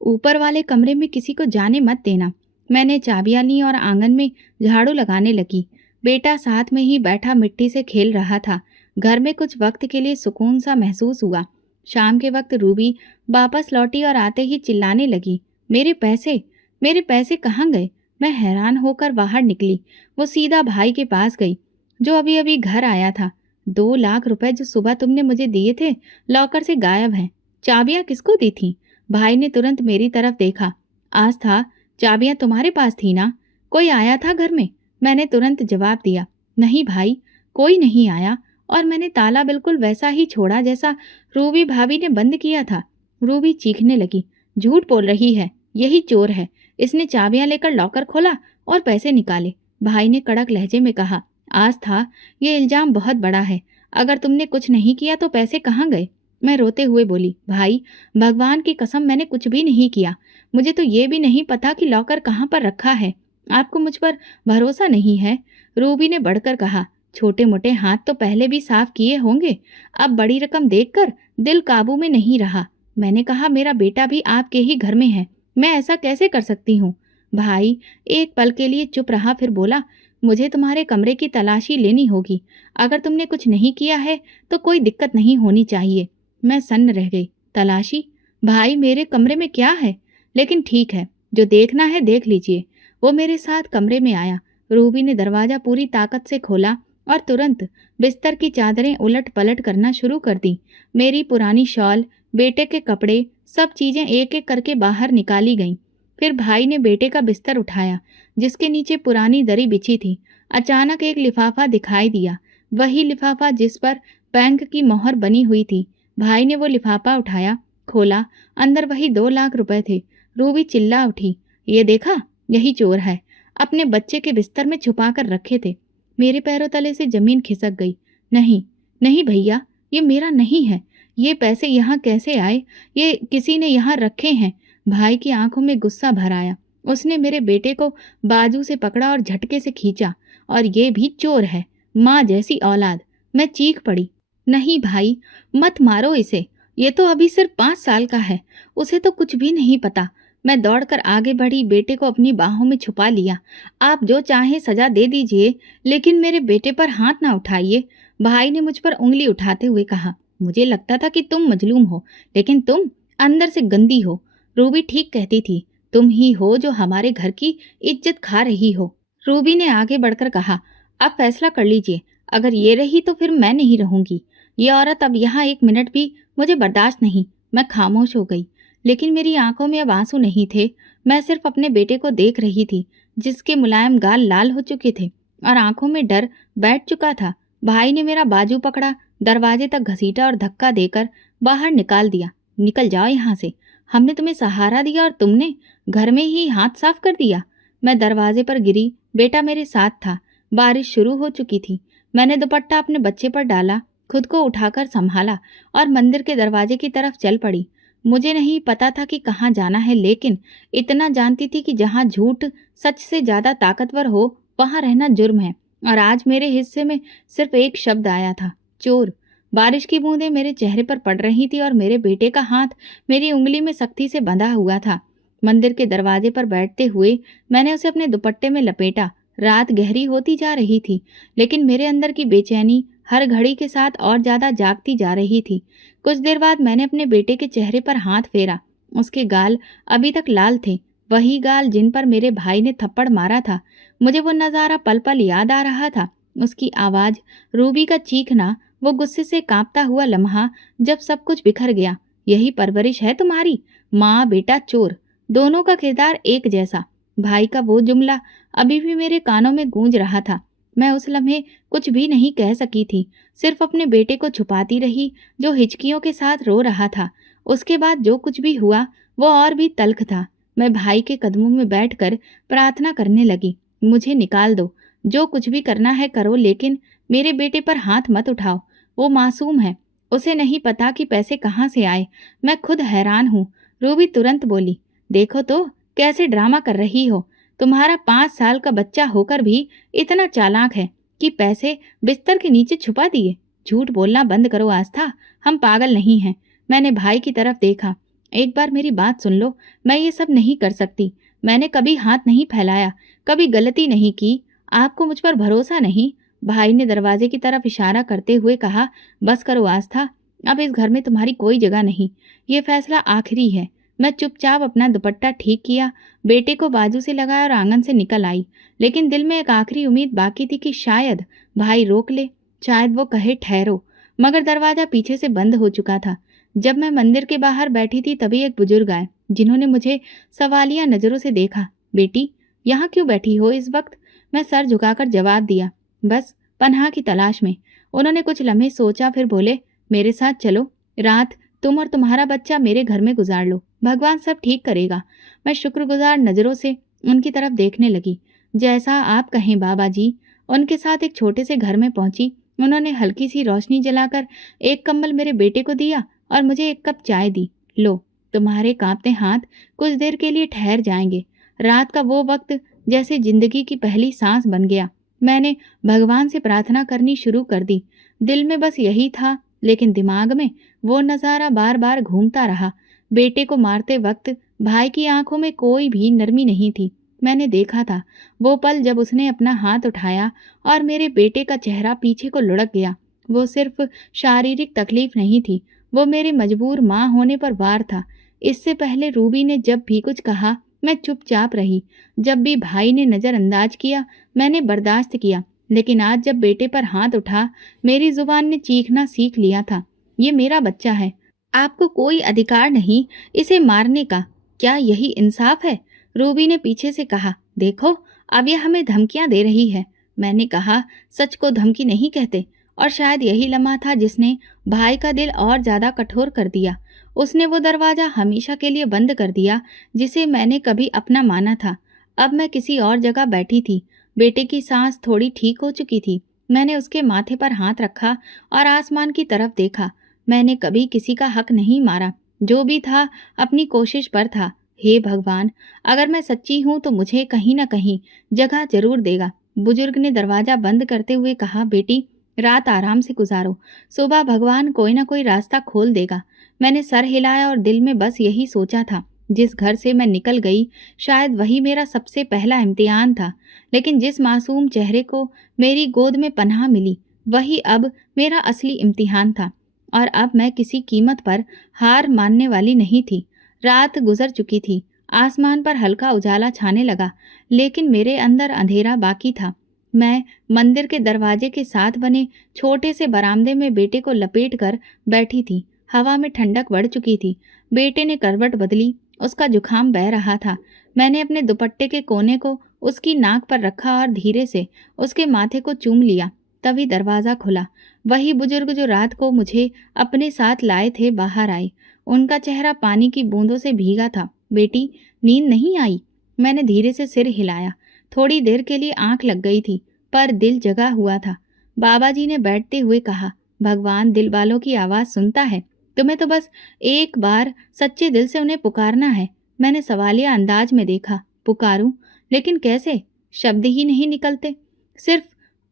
ऊपर वाले कमरे में किसी को जाने मत देना। मैंने चाबियां ली और आंगन में झाड़ू लगाने लगी। बेटा साथ में ही बैठा मिट्टी से खेल रहा था। घर में कुछ वक्त के लिए सुकून सा महसूस हुआ। शाम के वक्त रूबी वापस लौटी और आते ही चिल्लाने लगी, मेरे पैसे, मेरे पैसे कहाँ गए? मैं हैरान होकर बाहर निकली। वो सीधा भाई के पास गई, जो अभी अभी घर आया था। 2 लाख रुपए जो सुबह तुमने मुझे दिए थे, लॉकर से गायब हैं। चाबियां किसको दी थी? भाई ने तुरंत मेरी तरफ देखा। आस्था, चाबियां तुम्हारे पास थी ना? कोई आया था घर में? मैंने तुरंत जवाब दिया, नहीं भाई, कोई नहीं आया, और मैंने ताला बिल्कुल वैसा ही छोड़ा जैसा रूबी भाभी ने बंद किया था। रूबी चीखने लगी, झूठ बोल रही है, यही चोर है। इसने चाबियां लेकर लॉकर खोला और पैसे निकाले। भाई ने कड़क लहजे में कहा, आस्था, ये इल्जाम बहुत बड़ा है। अगर तुमने कुछ नहीं किया तो पैसे कहाँ गए? मैं रोते हुए बोली, भाई, भगवान की कसम मैंने कुछ भी नहीं किया। मुझे तो ये भी नहीं पता कि लॉकर कहाँ पर रखा है। आपको मुझ पर भरोसा नहीं है? रूबी ने बढ़कर कहा, छोटे मोटे हाथ तो पहले भी साफ किए होंगे, अब बड़ी रकम देखकर दिल काबू में नहीं रहा। मैंने कहा, मेरा बेटा भी आपके ही घर में है, मैं ऐसा कैसे कर सकती हूँ? भाई एक पल के लिए चुप रहा, फिर बोला, मुझे तुम्हारे कमरे की तलाशी लेनी होगी। अगर तुमने कुछ नहीं किया है तो कोई दिक्कत नहीं होनी चाहिए। मैं सन्न रह गई। तलाशी? भाई, मेरे कमरे में क्या है? लेकिन ठीक है, जो देखना है देख लीजिए। वो मेरे साथ कमरे में आया। रूबी ने दरवाजा पूरी ताकत से खोला और तुरंत बिस्तर की चादरें उलट पलट करना शुरू कर दी। मेरी पुरानी शॉल, बेटे के कपड़े, सब चीजें एक एक करके बाहर निकाली गईं। फिर भाई ने बेटे का बिस्तर उठाया, जिसके नीचे पुरानी दरी बिछी थी। अचानक एक लिफाफा दिखाई दिया, वही लिफाफा जिस पर बैंक की मोहर बनी हुई थी। भाई ने वो लिफाफा उठाया, खोला, अंदर वही 2 लाख रुपए थे। रूबी चिल्ला उठी, ये देखा, यही चोर है, अपने बच्चे के बिस्तर में छुपा कर रखे थे। मेरे पैरों तले से जमीन खिसक गई। नहीं, नहीं भैया, ये मेरा नहीं है। ये पैसे यहाँ कैसे आए? ये किसी ने यहाँ रखे हैं। भाई की आंखों में गुस्सा भर आया। उसने मेरे बेटे को बाजू से पकड़ा और झटके से खींचा। और ये भी चोर है, माँ जैसी औलाद। मैं चीख पड़ी, नहीं भाई, मत मारो इसे, ये तो अभी सिर्फ 5 साल का है, उसे तो कुछ भी नहीं पता। मैं दौड़कर आगे बढ़ी, बेटे को अपनी बाहों में छुपा लिया। आप जो चाहें सजा दे दीजिए, लेकिन मेरे बेटे पर हाथ ना उठाइए। भाई ने मुझ पर उंगली उठाते हुए कहा, मुझे लगता था कि तुम मजलूम हो, लेकिन तुम अंदर से गंदी हो। रूबी ठीक कहती थी, तुम ही हो जो हमारे घर की इज्जत खा रही हो। रूबी ने आगे बढ़कर कहा, अब फैसला कर लीजिए, अगर ये रही तो फिर मैं नहीं रहूंगी। ये औरत अब यहाँ 1 मिनट भी मुझे बर्दाश्त नहीं। मैं खामोश हो गई, लेकिन मेरी आंखों में अब आंसू नहीं थे। मैं सिर्फ अपने बेटे को देख रही थी, जिसके मुलायम गाल लाल हो चुके थे और आंखों में डर बैठ चुका था। भाई ने मेरा बाजू पकड़ा, दरवाजे तक घसीटा और धक्का देकर बाहर निकाल दिया। निकल जाओ यहाँ से, हमने तुम्हें सहारा दिया और तुमने घर में ही हाथ साफ कर दिया। मैं दरवाजे पर गिरी, बेटा मेरे साथ था। बारिश शुरू हो चुकी थी। मैंने दुपट्टा अपने बच्चे पर डाला, खुद को उठाकर संभाला और मंदिर के दरवाजे की तरफ चल पड़ी। मुझे नहीं पता था कि कहाँ जाना है, लेकिन इतना जानती थी कि जहाँ झूठ सच से ज्यादा ताकतवर हो, वहाँ रहना जुर्म है। और आज मेरे हिस्से में सिर्फ एक शब्द आया था, चोर। बारिश की बूंदें मेरे चेहरे पर पड़ रही थी और मेरे बेटे का हाथ मेरी उंगली में सख्ती से बंधा हुआ था। मंदिर के दरवाजे पर बैठते हुए मैंने उसे अपने दुपट्टे में लपेटा। रात गहरी होती जा रही थी, लेकिन मेरे अंदर की बेचैनी हर घड़ी के साथ और ज्यादा जागती जा रही थी। कुछ देर बाद मैंने अपने बेटे के चेहरे पर हाथ फेरा। उसके गाल अभी तक लाल थे, वही गाल जिन पर मेरे भाई ने थप्पड़ मारा था। मुझे वो नज़ारा पल पल याद आ रहा था। उसकी आवाज़, रूबी का चीखना, वो गुस्से से कांपता हुआ लम्हा जब सब कुछ बिखर गया। यही परवरिश है तुम्हारी? माँ बेटा चोर, दोनों का किरदार एक जैसा। भाई का वो जुमला अभी भी मेरे कानों में गूंज रहा था। मैं उस लम्हे कुछ भी नहीं कह सकी थी, सिर्फ अपने बेटे को छुपाती रही जो हिचकियों के साथ रो रहा था। उसके बाद जो कुछ भी हुआ वो और भी तल्ख था। मैं भाई के कदमों में बैठकर प्रार्थना करने लगी, मुझे निकाल दो, जो कुछ भी करना है करो, लेकिन मेरे बेटे पर हाथ मत उठाओ। वो मासूम है, उसे नहीं पता कि पैसे कहाँ से आए। मैं खुद हैरान हूँ। रूबी तुरंत बोली, देखो तो कैसे ड्रामा कर रही हो। तुम्हारा 5 साल का बच्चा होकर भी इतना चालाक है कि पैसे बिस्तर के नीचे छुपा दिए। झूठ बोलना बंद करो आस्था, हम पागल नहीं हैं। मैंने भाई की तरफ देखा। एक बार मेरी बात सुन लो, मैं ये सब नहीं कर सकती। मैंने कभी हाथ नहीं फैलाया, कभी गलती नहीं की। आपको मुझ पर भरोसा नहीं? भाई ने दरवाजे की तरफ इशारा करते हुए कहा, बस करो आस्था, अब इस घर में तुम्हारी कोई जगह नहीं। ये फैसला आखिरी है। मैं चुपचाप अपना दुपट्टा ठीक किया, बेटे को बाजू से लगाया और आंगन से निकल आई। लेकिन दिल में एक आखिरी उम्मीद बाकी थी कि शायद भाई रोक ले, शायद वो कहे ठहरो। मगर दरवाजा पीछे से बंद हो चुका था। जब मैं मंदिर के बाहर बैठी थी तभी एक बुजुर्ग आए, जिन्होंने मुझे सवालिया नजरों से देखा। बेटी, यहाँ क्यों बैठी हो इस वक्त? मैं सर झुकाकर जवाब दिया, बस पनाह की तलाश में। उन्होंने कुछ लम्हे सोचा, फिर बोले, मेरे साथ चलो, रात तुम और तुम्हारा बच्चा मेरे घर में गुजार लो, भगवान सब ठीक करेगा। मैं शुक्रगुजार नजरों से उनकी तरफ देखने लगी। जैसा आप कहें बाबा जी। उनके साथ एक छोटे से घर में पहुंची। उन्होंने हल्की सी रोशनी जलाकर एक कंबल मेरे बेटे को दिया और मुझे एक कप चाय दी। लो, तुम्हारे कांपते हाथ कुछ देर के लिए ठहर जाएंगे। रात का वो वक्त जैसे जिंदगी की पहली सांस बन गया। मैंने भगवान से प्रार्थना करनी शुरू कर दी। दिल में बस यही था, लेकिन दिमाग में वो नज़ारा बार बार घूमता रहा। बेटे को मारते वक्त भाई की आंखों में कोई भी नरमी नहीं थी। मैंने देखा था वो पल जब उसने अपना हाथ उठाया और मेरे बेटे का चेहरा पीछे को लुढ़क गया। वो सिर्फ शारीरिक तकलीफ नहीं थी, वो मेरे मजबूर माँ होने पर वार था। इससे पहले रूबी ने जब भी कुछ कहा मैं चुपचाप रही। जब भी भाई ने नज़रअंदाज किया मैंने बर्दाश्त किया। लेकिन आज जब बेटे पर हाथ उठा, मेरी जुबान ने चीखना सीख लिया था, ये मेरा बच्चा है, आपको कोई अधिकार नहीं इसे मारने का। क्या यही इंसाफ है? रूबी ने पीछे से कहा, देखो अब यह हमें धमकियां दे रही है। मैंने कहा, सच को धमकी नहीं कहते। और शायद यही लम्हा था जिसने भाई का दिल और ज्यादा कठोर कर दिया। उसने वो दरवाजा हमेशा के लिए बंद कर दिया जिसे मैंने कभी अपना माना था। अब मैं किसी और जगह बैठी थी। बेटे की सांस थोड़ी ठीक हो चुकी थी। मैंने उसके माथे पर हाथ रखा और आसमान की तरफ देखा। मैंने कभी किसी का हक नहीं मारा, जो भी था अपनी कोशिश पर था। हे भगवान, अगर मैं सच्ची हूं तो मुझे कहीं न कहीं जगह जरूर देगा। बुजुर्ग ने दरवाजा बंद करते हुए कहा, बेटी रात आराम से गुजारो, सुबह भगवान कोई ना कोई रास्ता खोल देगा। मैंने सर हिलाया और दिल में बस यही सोचा था, जिस घर से मैं निकल गई शायद वही मेरा सबसे पहला इम्तिहान था। लेकिन जिस मासूम चेहरे को मेरी गोद में पनाह मिली, वही अब मेरा असली इम्तिहान था। और अब मैं किसी कीमत पर हार मानने वाली नहीं थी। रात गुजर चुकी थी, आसमान पर हल्का उजाला छाने लगा, लेकिन मेरे अंदर अंधेरा बाकी था। मैं मंदिर के दरवाजे के साथ बने छोटे से बरामदे में बेटे को लपेट कर बैठी थी। हवा में ठंडक बढ़ चुकी थी। बेटे ने करवट बदली, उसका जुखाम बह रहा था। मैंने अपने दुपट्टे के कोने को उसकी नाक पर रखा और धीरे से उसके माथे को चूम लिया। तभी दरवाज़ा खुला। वही बुजुर्ग जो रात को मुझे अपने साथ लाए थे बाहर आए। उनका चेहरा पानी की बूंदों से भीगा था। बेटी, नींद नहीं आई? मैंने धीरे से सिर हिलाया। थोड़ी देर के लिए आंख लग गई थी, पर दिल जगा हुआ था। बाबा जी ने बैठते हुए कहा, भगवान दिल वालों की आवाज़ सुनता है। तुम्हें तो बस एक बार सच्चे दिल से उन्हें पुकारना है। मैंने सवालिया अंदाज में देखा। पुकारूं? लेकिन कैसे? शब्द ही नहीं निकलते, सिर्फ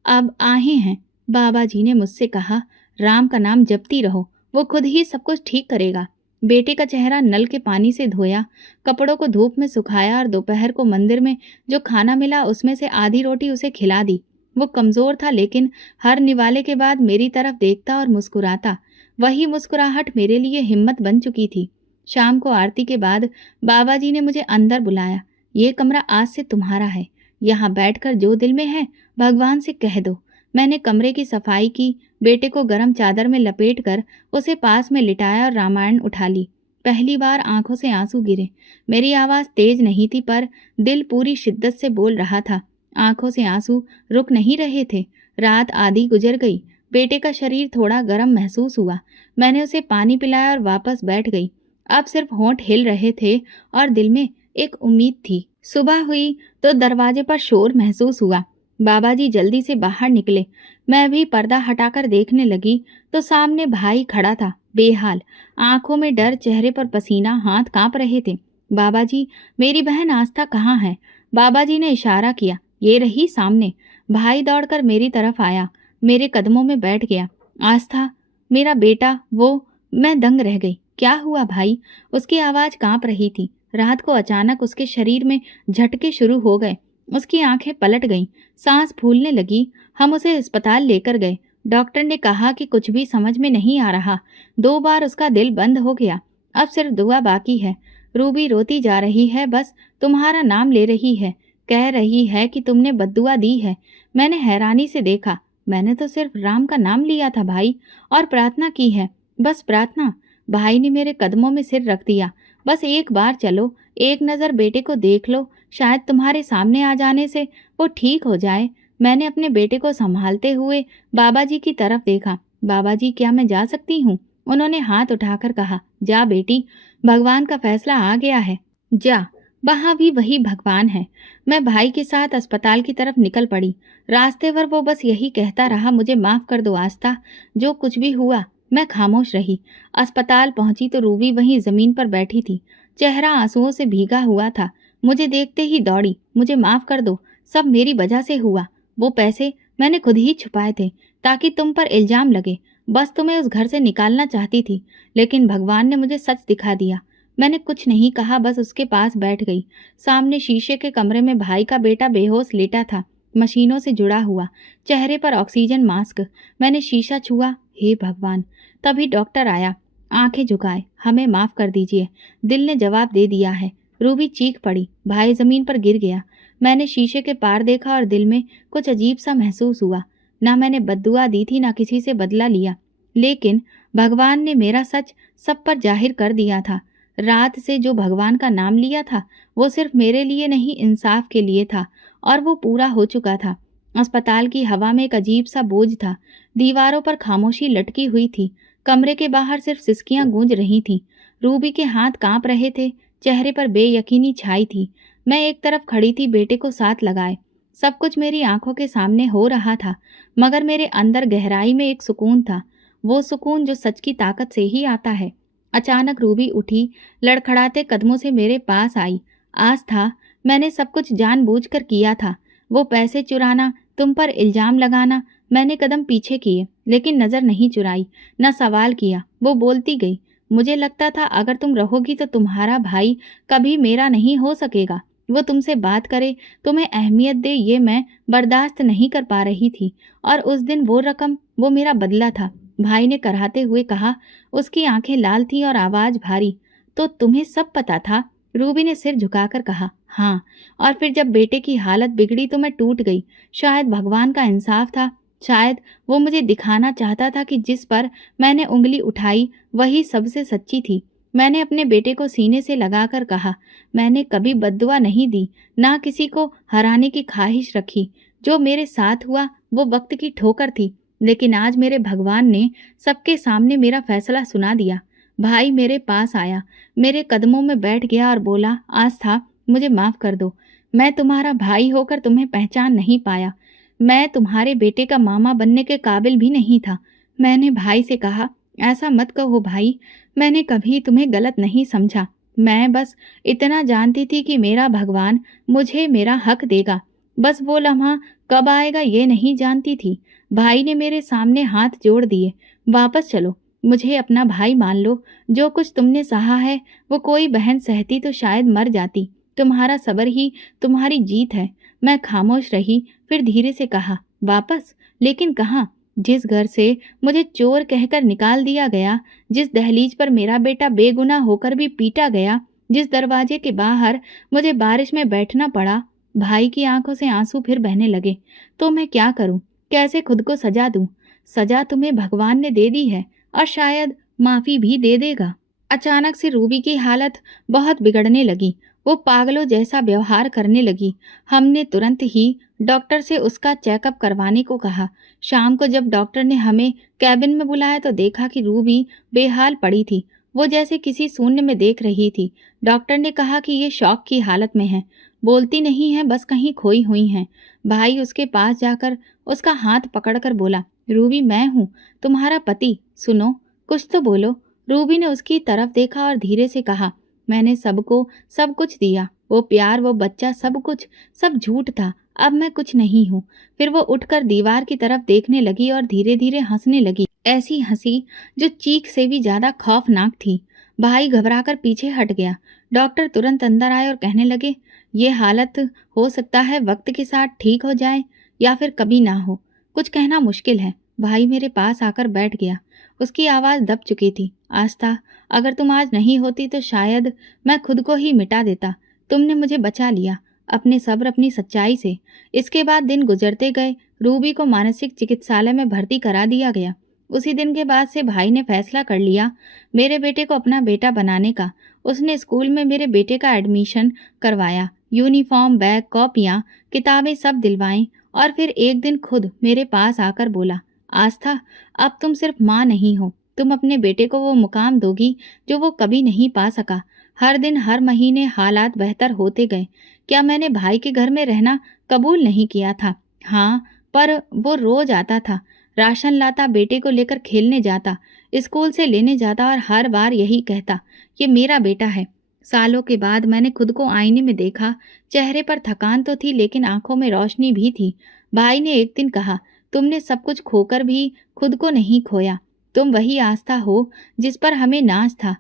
अब आहें हैं। बाबा जी ने मुझसे कहा, राम का नाम जपती रहो, वो खुद ही सब कुछ ठीक करेगा। बेटे का चेहरा नल के पानी से धोया, कपड़ों को धूप में सुखाया और दोपहर को मंदिर में जो खाना मिला उसमें से आधी रोटी उसे खिला दी। वो कमजोर था, लेकिन हर निवाले के बाद मेरी तरफ देखता और मुस्कुराता। वही मुस्कुराहट मेरे लिए हिम्मत बन चुकी थी। शाम को आरती के बाद बाबा जी ने मुझे अंदर बुलाया। ये कमरा आज से तुम्हारा है। यहाँ बैठकर जो दिल में है भगवान से कह दो। मैंने कमरे की सफाई की, बेटे को गर्म चादर में लपेटकर उसे पास में लिटाया और रामायण उठा ली। पहली बार आंखों से आंसू गिरे। मेरी आवाज तेज नहीं थी, पर दिल पूरी शिद्दत से बोल रहा था। आंखों से आंसू रुक नहीं रहे थे। रात आधी गुजर गई। बेटे का शरीर थोड़ा गर्म महसूस हुआ। मैंने उसे पानी पिलाया और वापस बैठ गई। अब सिर्फ होंठ हिल रहे थे और दिल में एक उम्मीद थी। सुबह हुई तो दरवाजे पर शोर महसूस हुआ। बाबा जी जल्दी से बाहर निकले। मैं भी पर्दा हटाकर देखने लगी तो सामने भाई खड़ा था, बेहाल, आंखों में डर, चेहरे पर पसीना, हाथ कांप रहे थे। बाबा जी, मेरी बहन आस्था कहाँ है? बाबा जी ने इशारा किया। ये रही सामने। भाई दौड़कर मेरी तरफ आया, मेरे कदमों में बैठ गया। आस्था, मेरा बेटा, वो। मैं दंग रह गई। क्या हुआ भाई? उसकी आवाज कांप रही थी। रात को अचानक उसके शरीर में झटके शुरू हो गए। उसकी आंखें पलट गईं, सांस फूलने लगी। हम उसे अस्पताल लेकर गए। डॉक्टर ने कहा कि कुछ भी समझ में नहीं आ रहा। 2 बार उसका दिल बंद हो गया। अब सिर्फ दुआ बाकी है। रूबी रोती जा रही है, बस तुम्हारा नाम ले रही है। कह रही है कि तुमने बद्दुआ दी है। मैंने हैरानी से देखा। मैंने तो सिर्फ राम का नाम लिया था भाई, और प्रार्थना की है, बस प्रार्थना। भाई ने मेरे कदमों में सिर रख दिया। बस एक बार चलो, एक नज़र बेटे को देख लो, शायद तुम्हारे सामने आ जाने से वो ठीक हो जाए। मैंने अपने बेटे को संभालते हुए बाबा जी की तरफ देखा। बाबा जी, क्या मैं जा सकती हूँ? उन्होंने हाथ उठाकर कहा, जा बेटी, भगवान का फैसला आ गया है, जा। वहाँ भी वही भगवान है। मैं भाई के साथ अस्पताल की तरफ निकल पड़ी। रास्ते भर वो बस यही कहता रहा, मुझे माफ कर दो आस्था, जो कुछ भी हुआ। मैं खामोश रही। अस्पताल पहुंची तो रूबी वहीं जमीन पर बैठी थी, चेहरा आंसुओं से भीगा हुआ था। मुझे देखते ही दौड़ी, मुझे माफ कर दो, सब मेरी वजह से हुआ। वो पैसे मैंने खुद ही छुपाए थे ताकि तुम पर इल्जाम लगे। बस तुम्हें उस घर से निकालना चाहती थी, लेकिन भगवान ने मुझे सच दिखा दिया। मैंने कुछ नहीं कहा, बस उसके पास बैठ गई। सामने शीशे के कमरे में भाई का बेटा बेहोश लेटा था, मशीनों से जुड़ा हुआ, चेहरे पर ऑक्सीजन मास्क। मैंने शीशा छुआ, हे भगवान। तभी डॉक्टर आया। आंखें झुकाए, हमें माफ कर दीजिए, दिल ने जवाब दे दिया है। रूबी चीख पड़ी, भाई जमीन पर गिर गया। मैंने शीशे के पार देखा और दिल में कुछ अजीब सा महसूस हुआ। ना मैंने बद्दुआ दी थी, ना किसी से बदला लिया, लेकिन भगवान ने मेरा सच सब पर जाहिर कर दिया था। रात से जो भगवान का नाम लिया था वो सिर्फ मेरे लिए नहीं, इंसाफ के लिए था, और वो पूरा हो चुका था। अस्पताल की हवा में एक अजीब सा बोझ था। दीवारों पर खामोशी लटकी हुई थी। कमरे के बाहर सिर्फ सिसकियां गूंज रही थीं। रूबी के हाथ कांप रहे थे, चेहरे पर बेयकीनी छाई थी। मैं एक तरफ खड़ी थी, बेटे को साथ लगाए। सब कुछ मेरी आंखों के सामने हो रहा था, मगर मेरे अंदर गहराई में एक सुकून था, वो सुकून जो सच की ताकत से ही आता है। अचानक रूबी उठी, लड़खड़ाते कदमों से मेरे पास आई। आस्था, मैंने सब कुछ जानबूझकर किया था। वो पैसे चुराना, तुम पर इल्जाम लगाना, मैंने कदम पीछे किए, लेकिन नजर नहीं चुराई, न सवाल किया। वो बोलती गई, मुझे लगता था अगर तुम रहोगी तो तुम्हारा भाई कभी मेरा नहीं हो सकेगा। वो तुमसे बात करे, तुम्हें अहमियत दे, ये मैं बर्दाश्त नहीं कर पा रही थी। और उस दिन वो रकम, वो मेरा बदला था। भाई ने कराहते हुए कहा। उसकी आंखें लाल थीं और आवाज भारी। तो तुम्हें सब पता था? रूबी ने सिर झुकाकर कहा, हाँ। और फिर जब बेटे की हालत बिगड़ी तो मैं टूट गई। शायद भगवान का इंसाफ था, शायद वो मुझे दिखाना चाहता था कि जिस पर मैंने उंगली उठाई वही सबसे सच्ची थी। मैंने अपने बेटे को सीने से लगाकर कहा, मैंने कभी बद्दुआ नहीं दी, ना किसी को हराने की ख्वाहिश रखी। जो मेरे साथ हुआ वो वक्त की ठोकर थी, लेकिन आज मेरे भगवान ने सबके सामने मेरा फैसला सुना दिया। भाई मेरे पास आया, मेरे कदमों में बैठ गया और बोला, आस्था, मुझे माफ कर दो। मैं तुम्हारा भाई होकर तुम्हें पहचान नहीं पाया। मैं तुम्हारे बेटे का मामा बनने के काबिल भी नहीं था। मैंने भाई से कहा, ऐसा मत कहो भाई, मैंने कभी तुम्हें गलत नहीं समझा। मैं बस इतना जानती थी कि मेरा भगवान मुझे मेरा हक देगा। बस वो लम्हा कब आएगा ये नहीं जानती थी। भाई ने मेरे सामने हाथ जोड़ दिए, वापस चलो, मुझे अपना भाई मान लो। जो कुछ तुमने सहा है वो कोई बहन सहती तो शायद मर जाती। तुम्हारा सब्र ही तुम्हारी जीत है। मैं खामोश रही, फिर धीरे से कहा, वापस? लेकिन कहाँ? जिस घर से मुझे चोर कहकर निकाल दिया गया, जिस दहलीज पर मेरा बेटा बेगुनाह होकर भी पीटा गया, जिस दरवाजे के बाहर मुझे बारिश में बैठना पड़ा। भाई की आंखों से आंसू फिर बहने लगे। तो मैं क्या करूं? कैसे खुद को सजा दूं? सजा तुम्हें भगवान ने दे दी है और शायद माफी भी दे देगा। अचानक से रूबी की हालत बहुत बिगड़ने लगी। वो पागलों जैसा व्यवहार करने लगी। हमने तुरंत ही डॉक्टर से उसका चेकअप करवाने को कहा। शाम को जब डॉक्टर ने हमें कैबिन में बुलाया तो देखा कि रूबी बेहाल पड़ी थी। वो जैसे किसी शून्य में देख रही थी। डॉक्टर ने कहा कि ये शॉक की हालत में है, बोलती नहीं है, बस कहीं खोई हुई हैं। भाई उसके पास जाकर उसका हाथ पकड़कर बोला, रूबी मैं हूँ, तुम्हारा पति, सुनो, कुछ तो बोलो। रूबी ने उसकी तरफ देखा और धीरे से कहा, मैंने सबको सब कुछ दिया, वो प्यार, वो बच्चा, सब कुछ, सब झूठ था। अब मैं कुछ नहीं हूँ। फिर वो उठकर दीवार की तरफ देखने लगी और धीरे धीरे हंसने लगी, ऐसी हंसी जो चीख से भी ज्यादा खौफनाक थी। भाई घबराकर पीछे हट गया। डॉक्टर तुरंत अंदर आए और कहने लगे, ये हालत हो सकता है वक्त के साथ ठीक हो जाए या फिर कभी ना हो, कुछ कहना मुश्किल है। भाई मेरे पास आकर बैठ गया। उसकी आवाज़ दब चुकी थी। आस्था, अगर तुम आज नहीं होती तो शायद मैं खुद को ही मिटा देता। तुमने मुझे बचा लिया, अपने सब्र, अपनी सच्चाई से। इसके बाद दिन गुजरते गए। रूबी को मानसिक चिकित्सालय में भर्ती करा दिया गया। उसी दिन के बाद से भाई ने फैसला कर लिया मेरे बेटे को अपना बेटा बनाने का। उसने स्कूल में मेरे बेटे का एडमिशन करवाया, यूनिफॉर्म, बैग, कॉपियाँ, किताबें सब दिलवाईं और फिर एक दिन खुद मेरे पास आकर बोला, आस्था, अब तुम सिर्फ माँ नहीं हो, तुम अपने बेटे को वो मुकाम दोगी जो वो कभी नहीं पा सका। हर दिन, हर महीने हालात बेहतर होते गए। क्या मैंने भाई के घर में रहना कबूल नहीं किया था? हाँ, पर वो रोज आता था, राशन लाता, बेटे को लेकर खेलने जाता, स्कूल से लेने जाता और हर बार यही कहता, ये मेरा बेटा है। सालों के बाद मैंने खुद को आईने में देखा। चेहरे पर थकान तो थी लेकिन आंखों में रोशनी भी थी। भाई ने एक दिन कहा, तुमने सब कुछ खोकर भी खुद को नहीं खोया। तुम वही आस्था हो जिस पर हमें नाज था।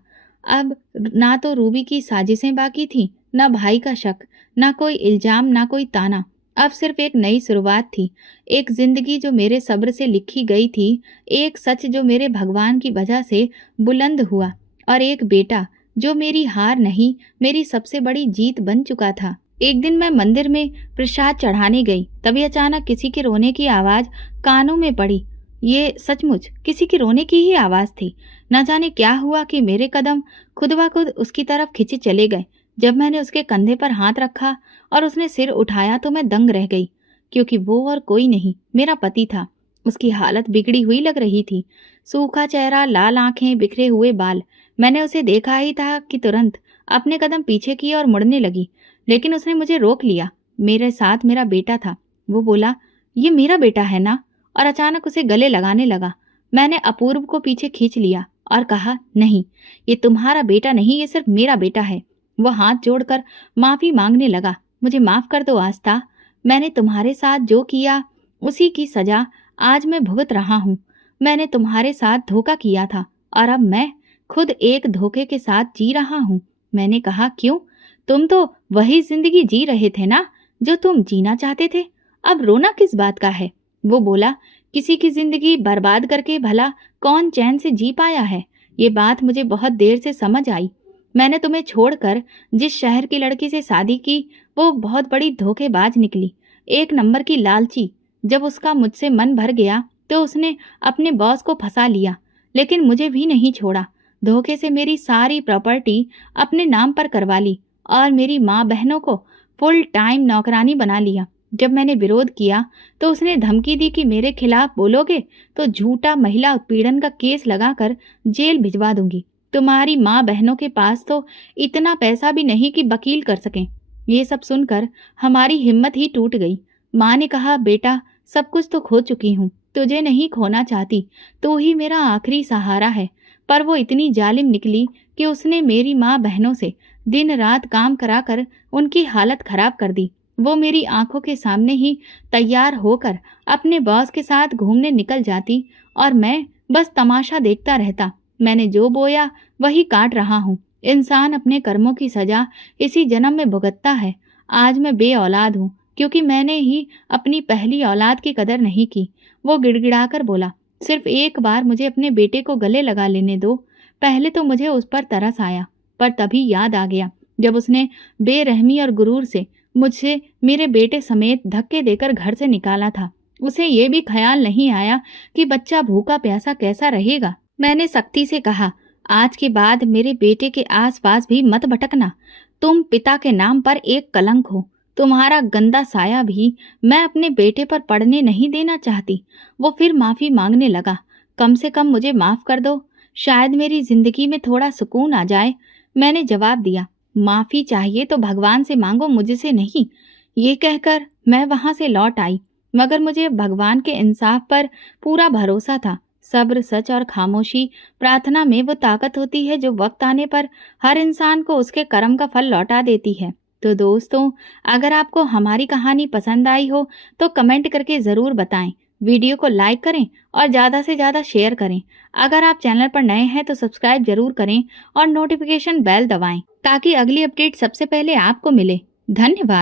अब ना तो रूबी की साजिशें बाकी थी, ना भाई का शक, ना कोई इल्जाम, ना कोई ताना। अब सिर्फ एक नई शुरुआत थी, एक जिंदगी जो मेरे सब्र से लिखी गई थी, एक सच जो मेरे भगवान की वजह से बुलंद हुआ, और एक बेटा जो मेरी हार नहीं, मेरी सबसे बड़ी जीत बन चुका था। एक दिन मैं मंदिर में प्रसाद चढ़ाने गई, तभी अचानक किसी के रोने की आवाज कानों में पड़ी। ये सचमुच किसी के रोने की ही आवाज थी। न जाने क्या हुआ कि मेरे कदम खुद ब खुद उसकी तरफ खिंचे चले गए। जब मैंने उसके कंधे पर हाथ रखा और उसने सिर उठाया तो मैं दंग रह गई, क्योंकि वो और कोई नहीं, मेरा पति था। उसकी हालत बिगड़ी हुई लग रही थी, सूखा चेहरा, लाल आंखें, बिखरे हुए बाल। मैंने उसे देखा ही था कि तुरंत अपने कदम पीछे किए और मुड़ने लगी, लेकिन उसने मुझे रोक लिया। मेरे साथ मेरा बेटा था। वो बोला, ये मेरा बेटा है ना? और अचानक उसे गले लगाने लगा। मैंने अपूर्व को पीछे खींच लिया और कहा, नहीं, ये तुम्हारा बेटा नहीं, ये सिर्फ मेरा बेटा है। वो हाथ जोड़कर माफी मांगने लगा। मुझे माफ कर दो आस्था, मैंने तुम्हारे साथ जो किया उसी की सजा आज मैं भुगत रहा हूँ। मैंने तुम्हारे साथ धोखा किया था और अब मैं खुद एक धोखे के साथ जी रहा हूँ। मैंने कहा, क्यों? तुम तो वही जिंदगी जी रहे थे ना जो तुम जीना चाहते थे, अब रोना किस बात का है? वो बोला, किसी की जिंदगी बर्बाद करके भला कौन चैन से जी पाया है? ये बात मुझे बहुत देर से समझ आई। मैंने तुम्हें छोड़कर जिस शहर की लड़की से शादी की वो बहुत बड़ी धोखेबाज निकली, एक नंबर की लालची। जब उसका मुझसे मन भर गया तो उसने अपने बॉस को फंसा लिया, लेकिन मुझे भी नहीं छोड़ा। धोखे से मेरी सारी प्रॉपर्टी अपने नाम पर करवा ली और मेरी माँ बहनों को फुल टाइम नौकरानी बना लिया। जब मैंने विरोध किया तो उसने धमकी दी कि मेरे खिलाफ बोलोगे तो झूठा महिला उत्पीड़न का केस लगाकर जेल भिजवा दूंगी। तुम्हारी माँ बहनों के पास तो इतना पैसा भी नहीं कि वकील कर सकें। ये सब सुनकर हमारी हिम्मत ही टूट गई। माँ ने कहा, बेटा, सब कुछ तो खो चुकी हूँ, तुझे नहीं खोना चाहती, तू ही मेरा आखिरी सहारा है। पर वो इतनी जालिम निकली कि उसने मेरी माँ बहनों से दिन रात काम कराकर उनकी हालत खराब कर दी। वो मेरी आंखों के सामने ही तैयार होकर अपने बॉस के साथ घूमने निकल जाती और मैं बस तमाशा देखता रहता। मैंने जो बोया वही काट रहा हूँ। इंसान अपने कर्मों की सजा इसी जन्म में भुगतता है। आज मैं बे औलाद हूँ क्योंकि मैंने ही अपनी पहली औलाद की कदर नहीं की। वो गिड़गिड़ाकर बोला, सिर्फ एक बार मुझे अपने बेटे को गले लगा लेने दो। पहले तो मुझे उस पर तरस आया, पर तभी याद आ गया जब उसने बेरहमी और गुरूर से मुझसे मेरे बेटे समेत धक्के देकर घर से निकाला था। उसे ये भी ख्याल नहीं आया कि बच्चा भूखा प्यासा कैसा रहेगा। मैंने सख्ती से कहा, आज के बाद मेरे बेटे के आसपास भी मत भटकना। तुम पिता के नाम पर एक कलंक हो। तुम्हारा गंदा साया भी मैं अपने बेटे पर पड़ने नहीं देना चाहती। वो फिर माफी मांगने लगा। कम से कम मुझे माफ कर दो, शायद मेरी जिंदगी में थोड़ा सुकून आ जाए। मैंने जवाब दिया, माफी चाहिए तो भगवान से मांगो, मुझसे नहीं। ये कहकर मैं वहां से लौट आई, मगर मुझे भगवान के इंसाफ पर पूरा भरोसा था। सब्र, सच और खामोशी प्रार्थना में वो ताकत होती है जो वक्त आने पर हर इंसान को उसके कर्म का फल लौटा देती है। तो दोस्तों, अगर आपको हमारी कहानी पसंद आई हो तो कमेंट करके ज़रूर बताएं। वीडियो को लाइक करें और ज़्यादा से ज़्यादा शेयर करें। अगर आप चैनल पर नए हैं तो सब्सक्राइब जरूर करें और नोटिफिकेशन बेल दबाएं ताकि अगली अपडेट सबसे पहले आपको मिले। धन्यवाद।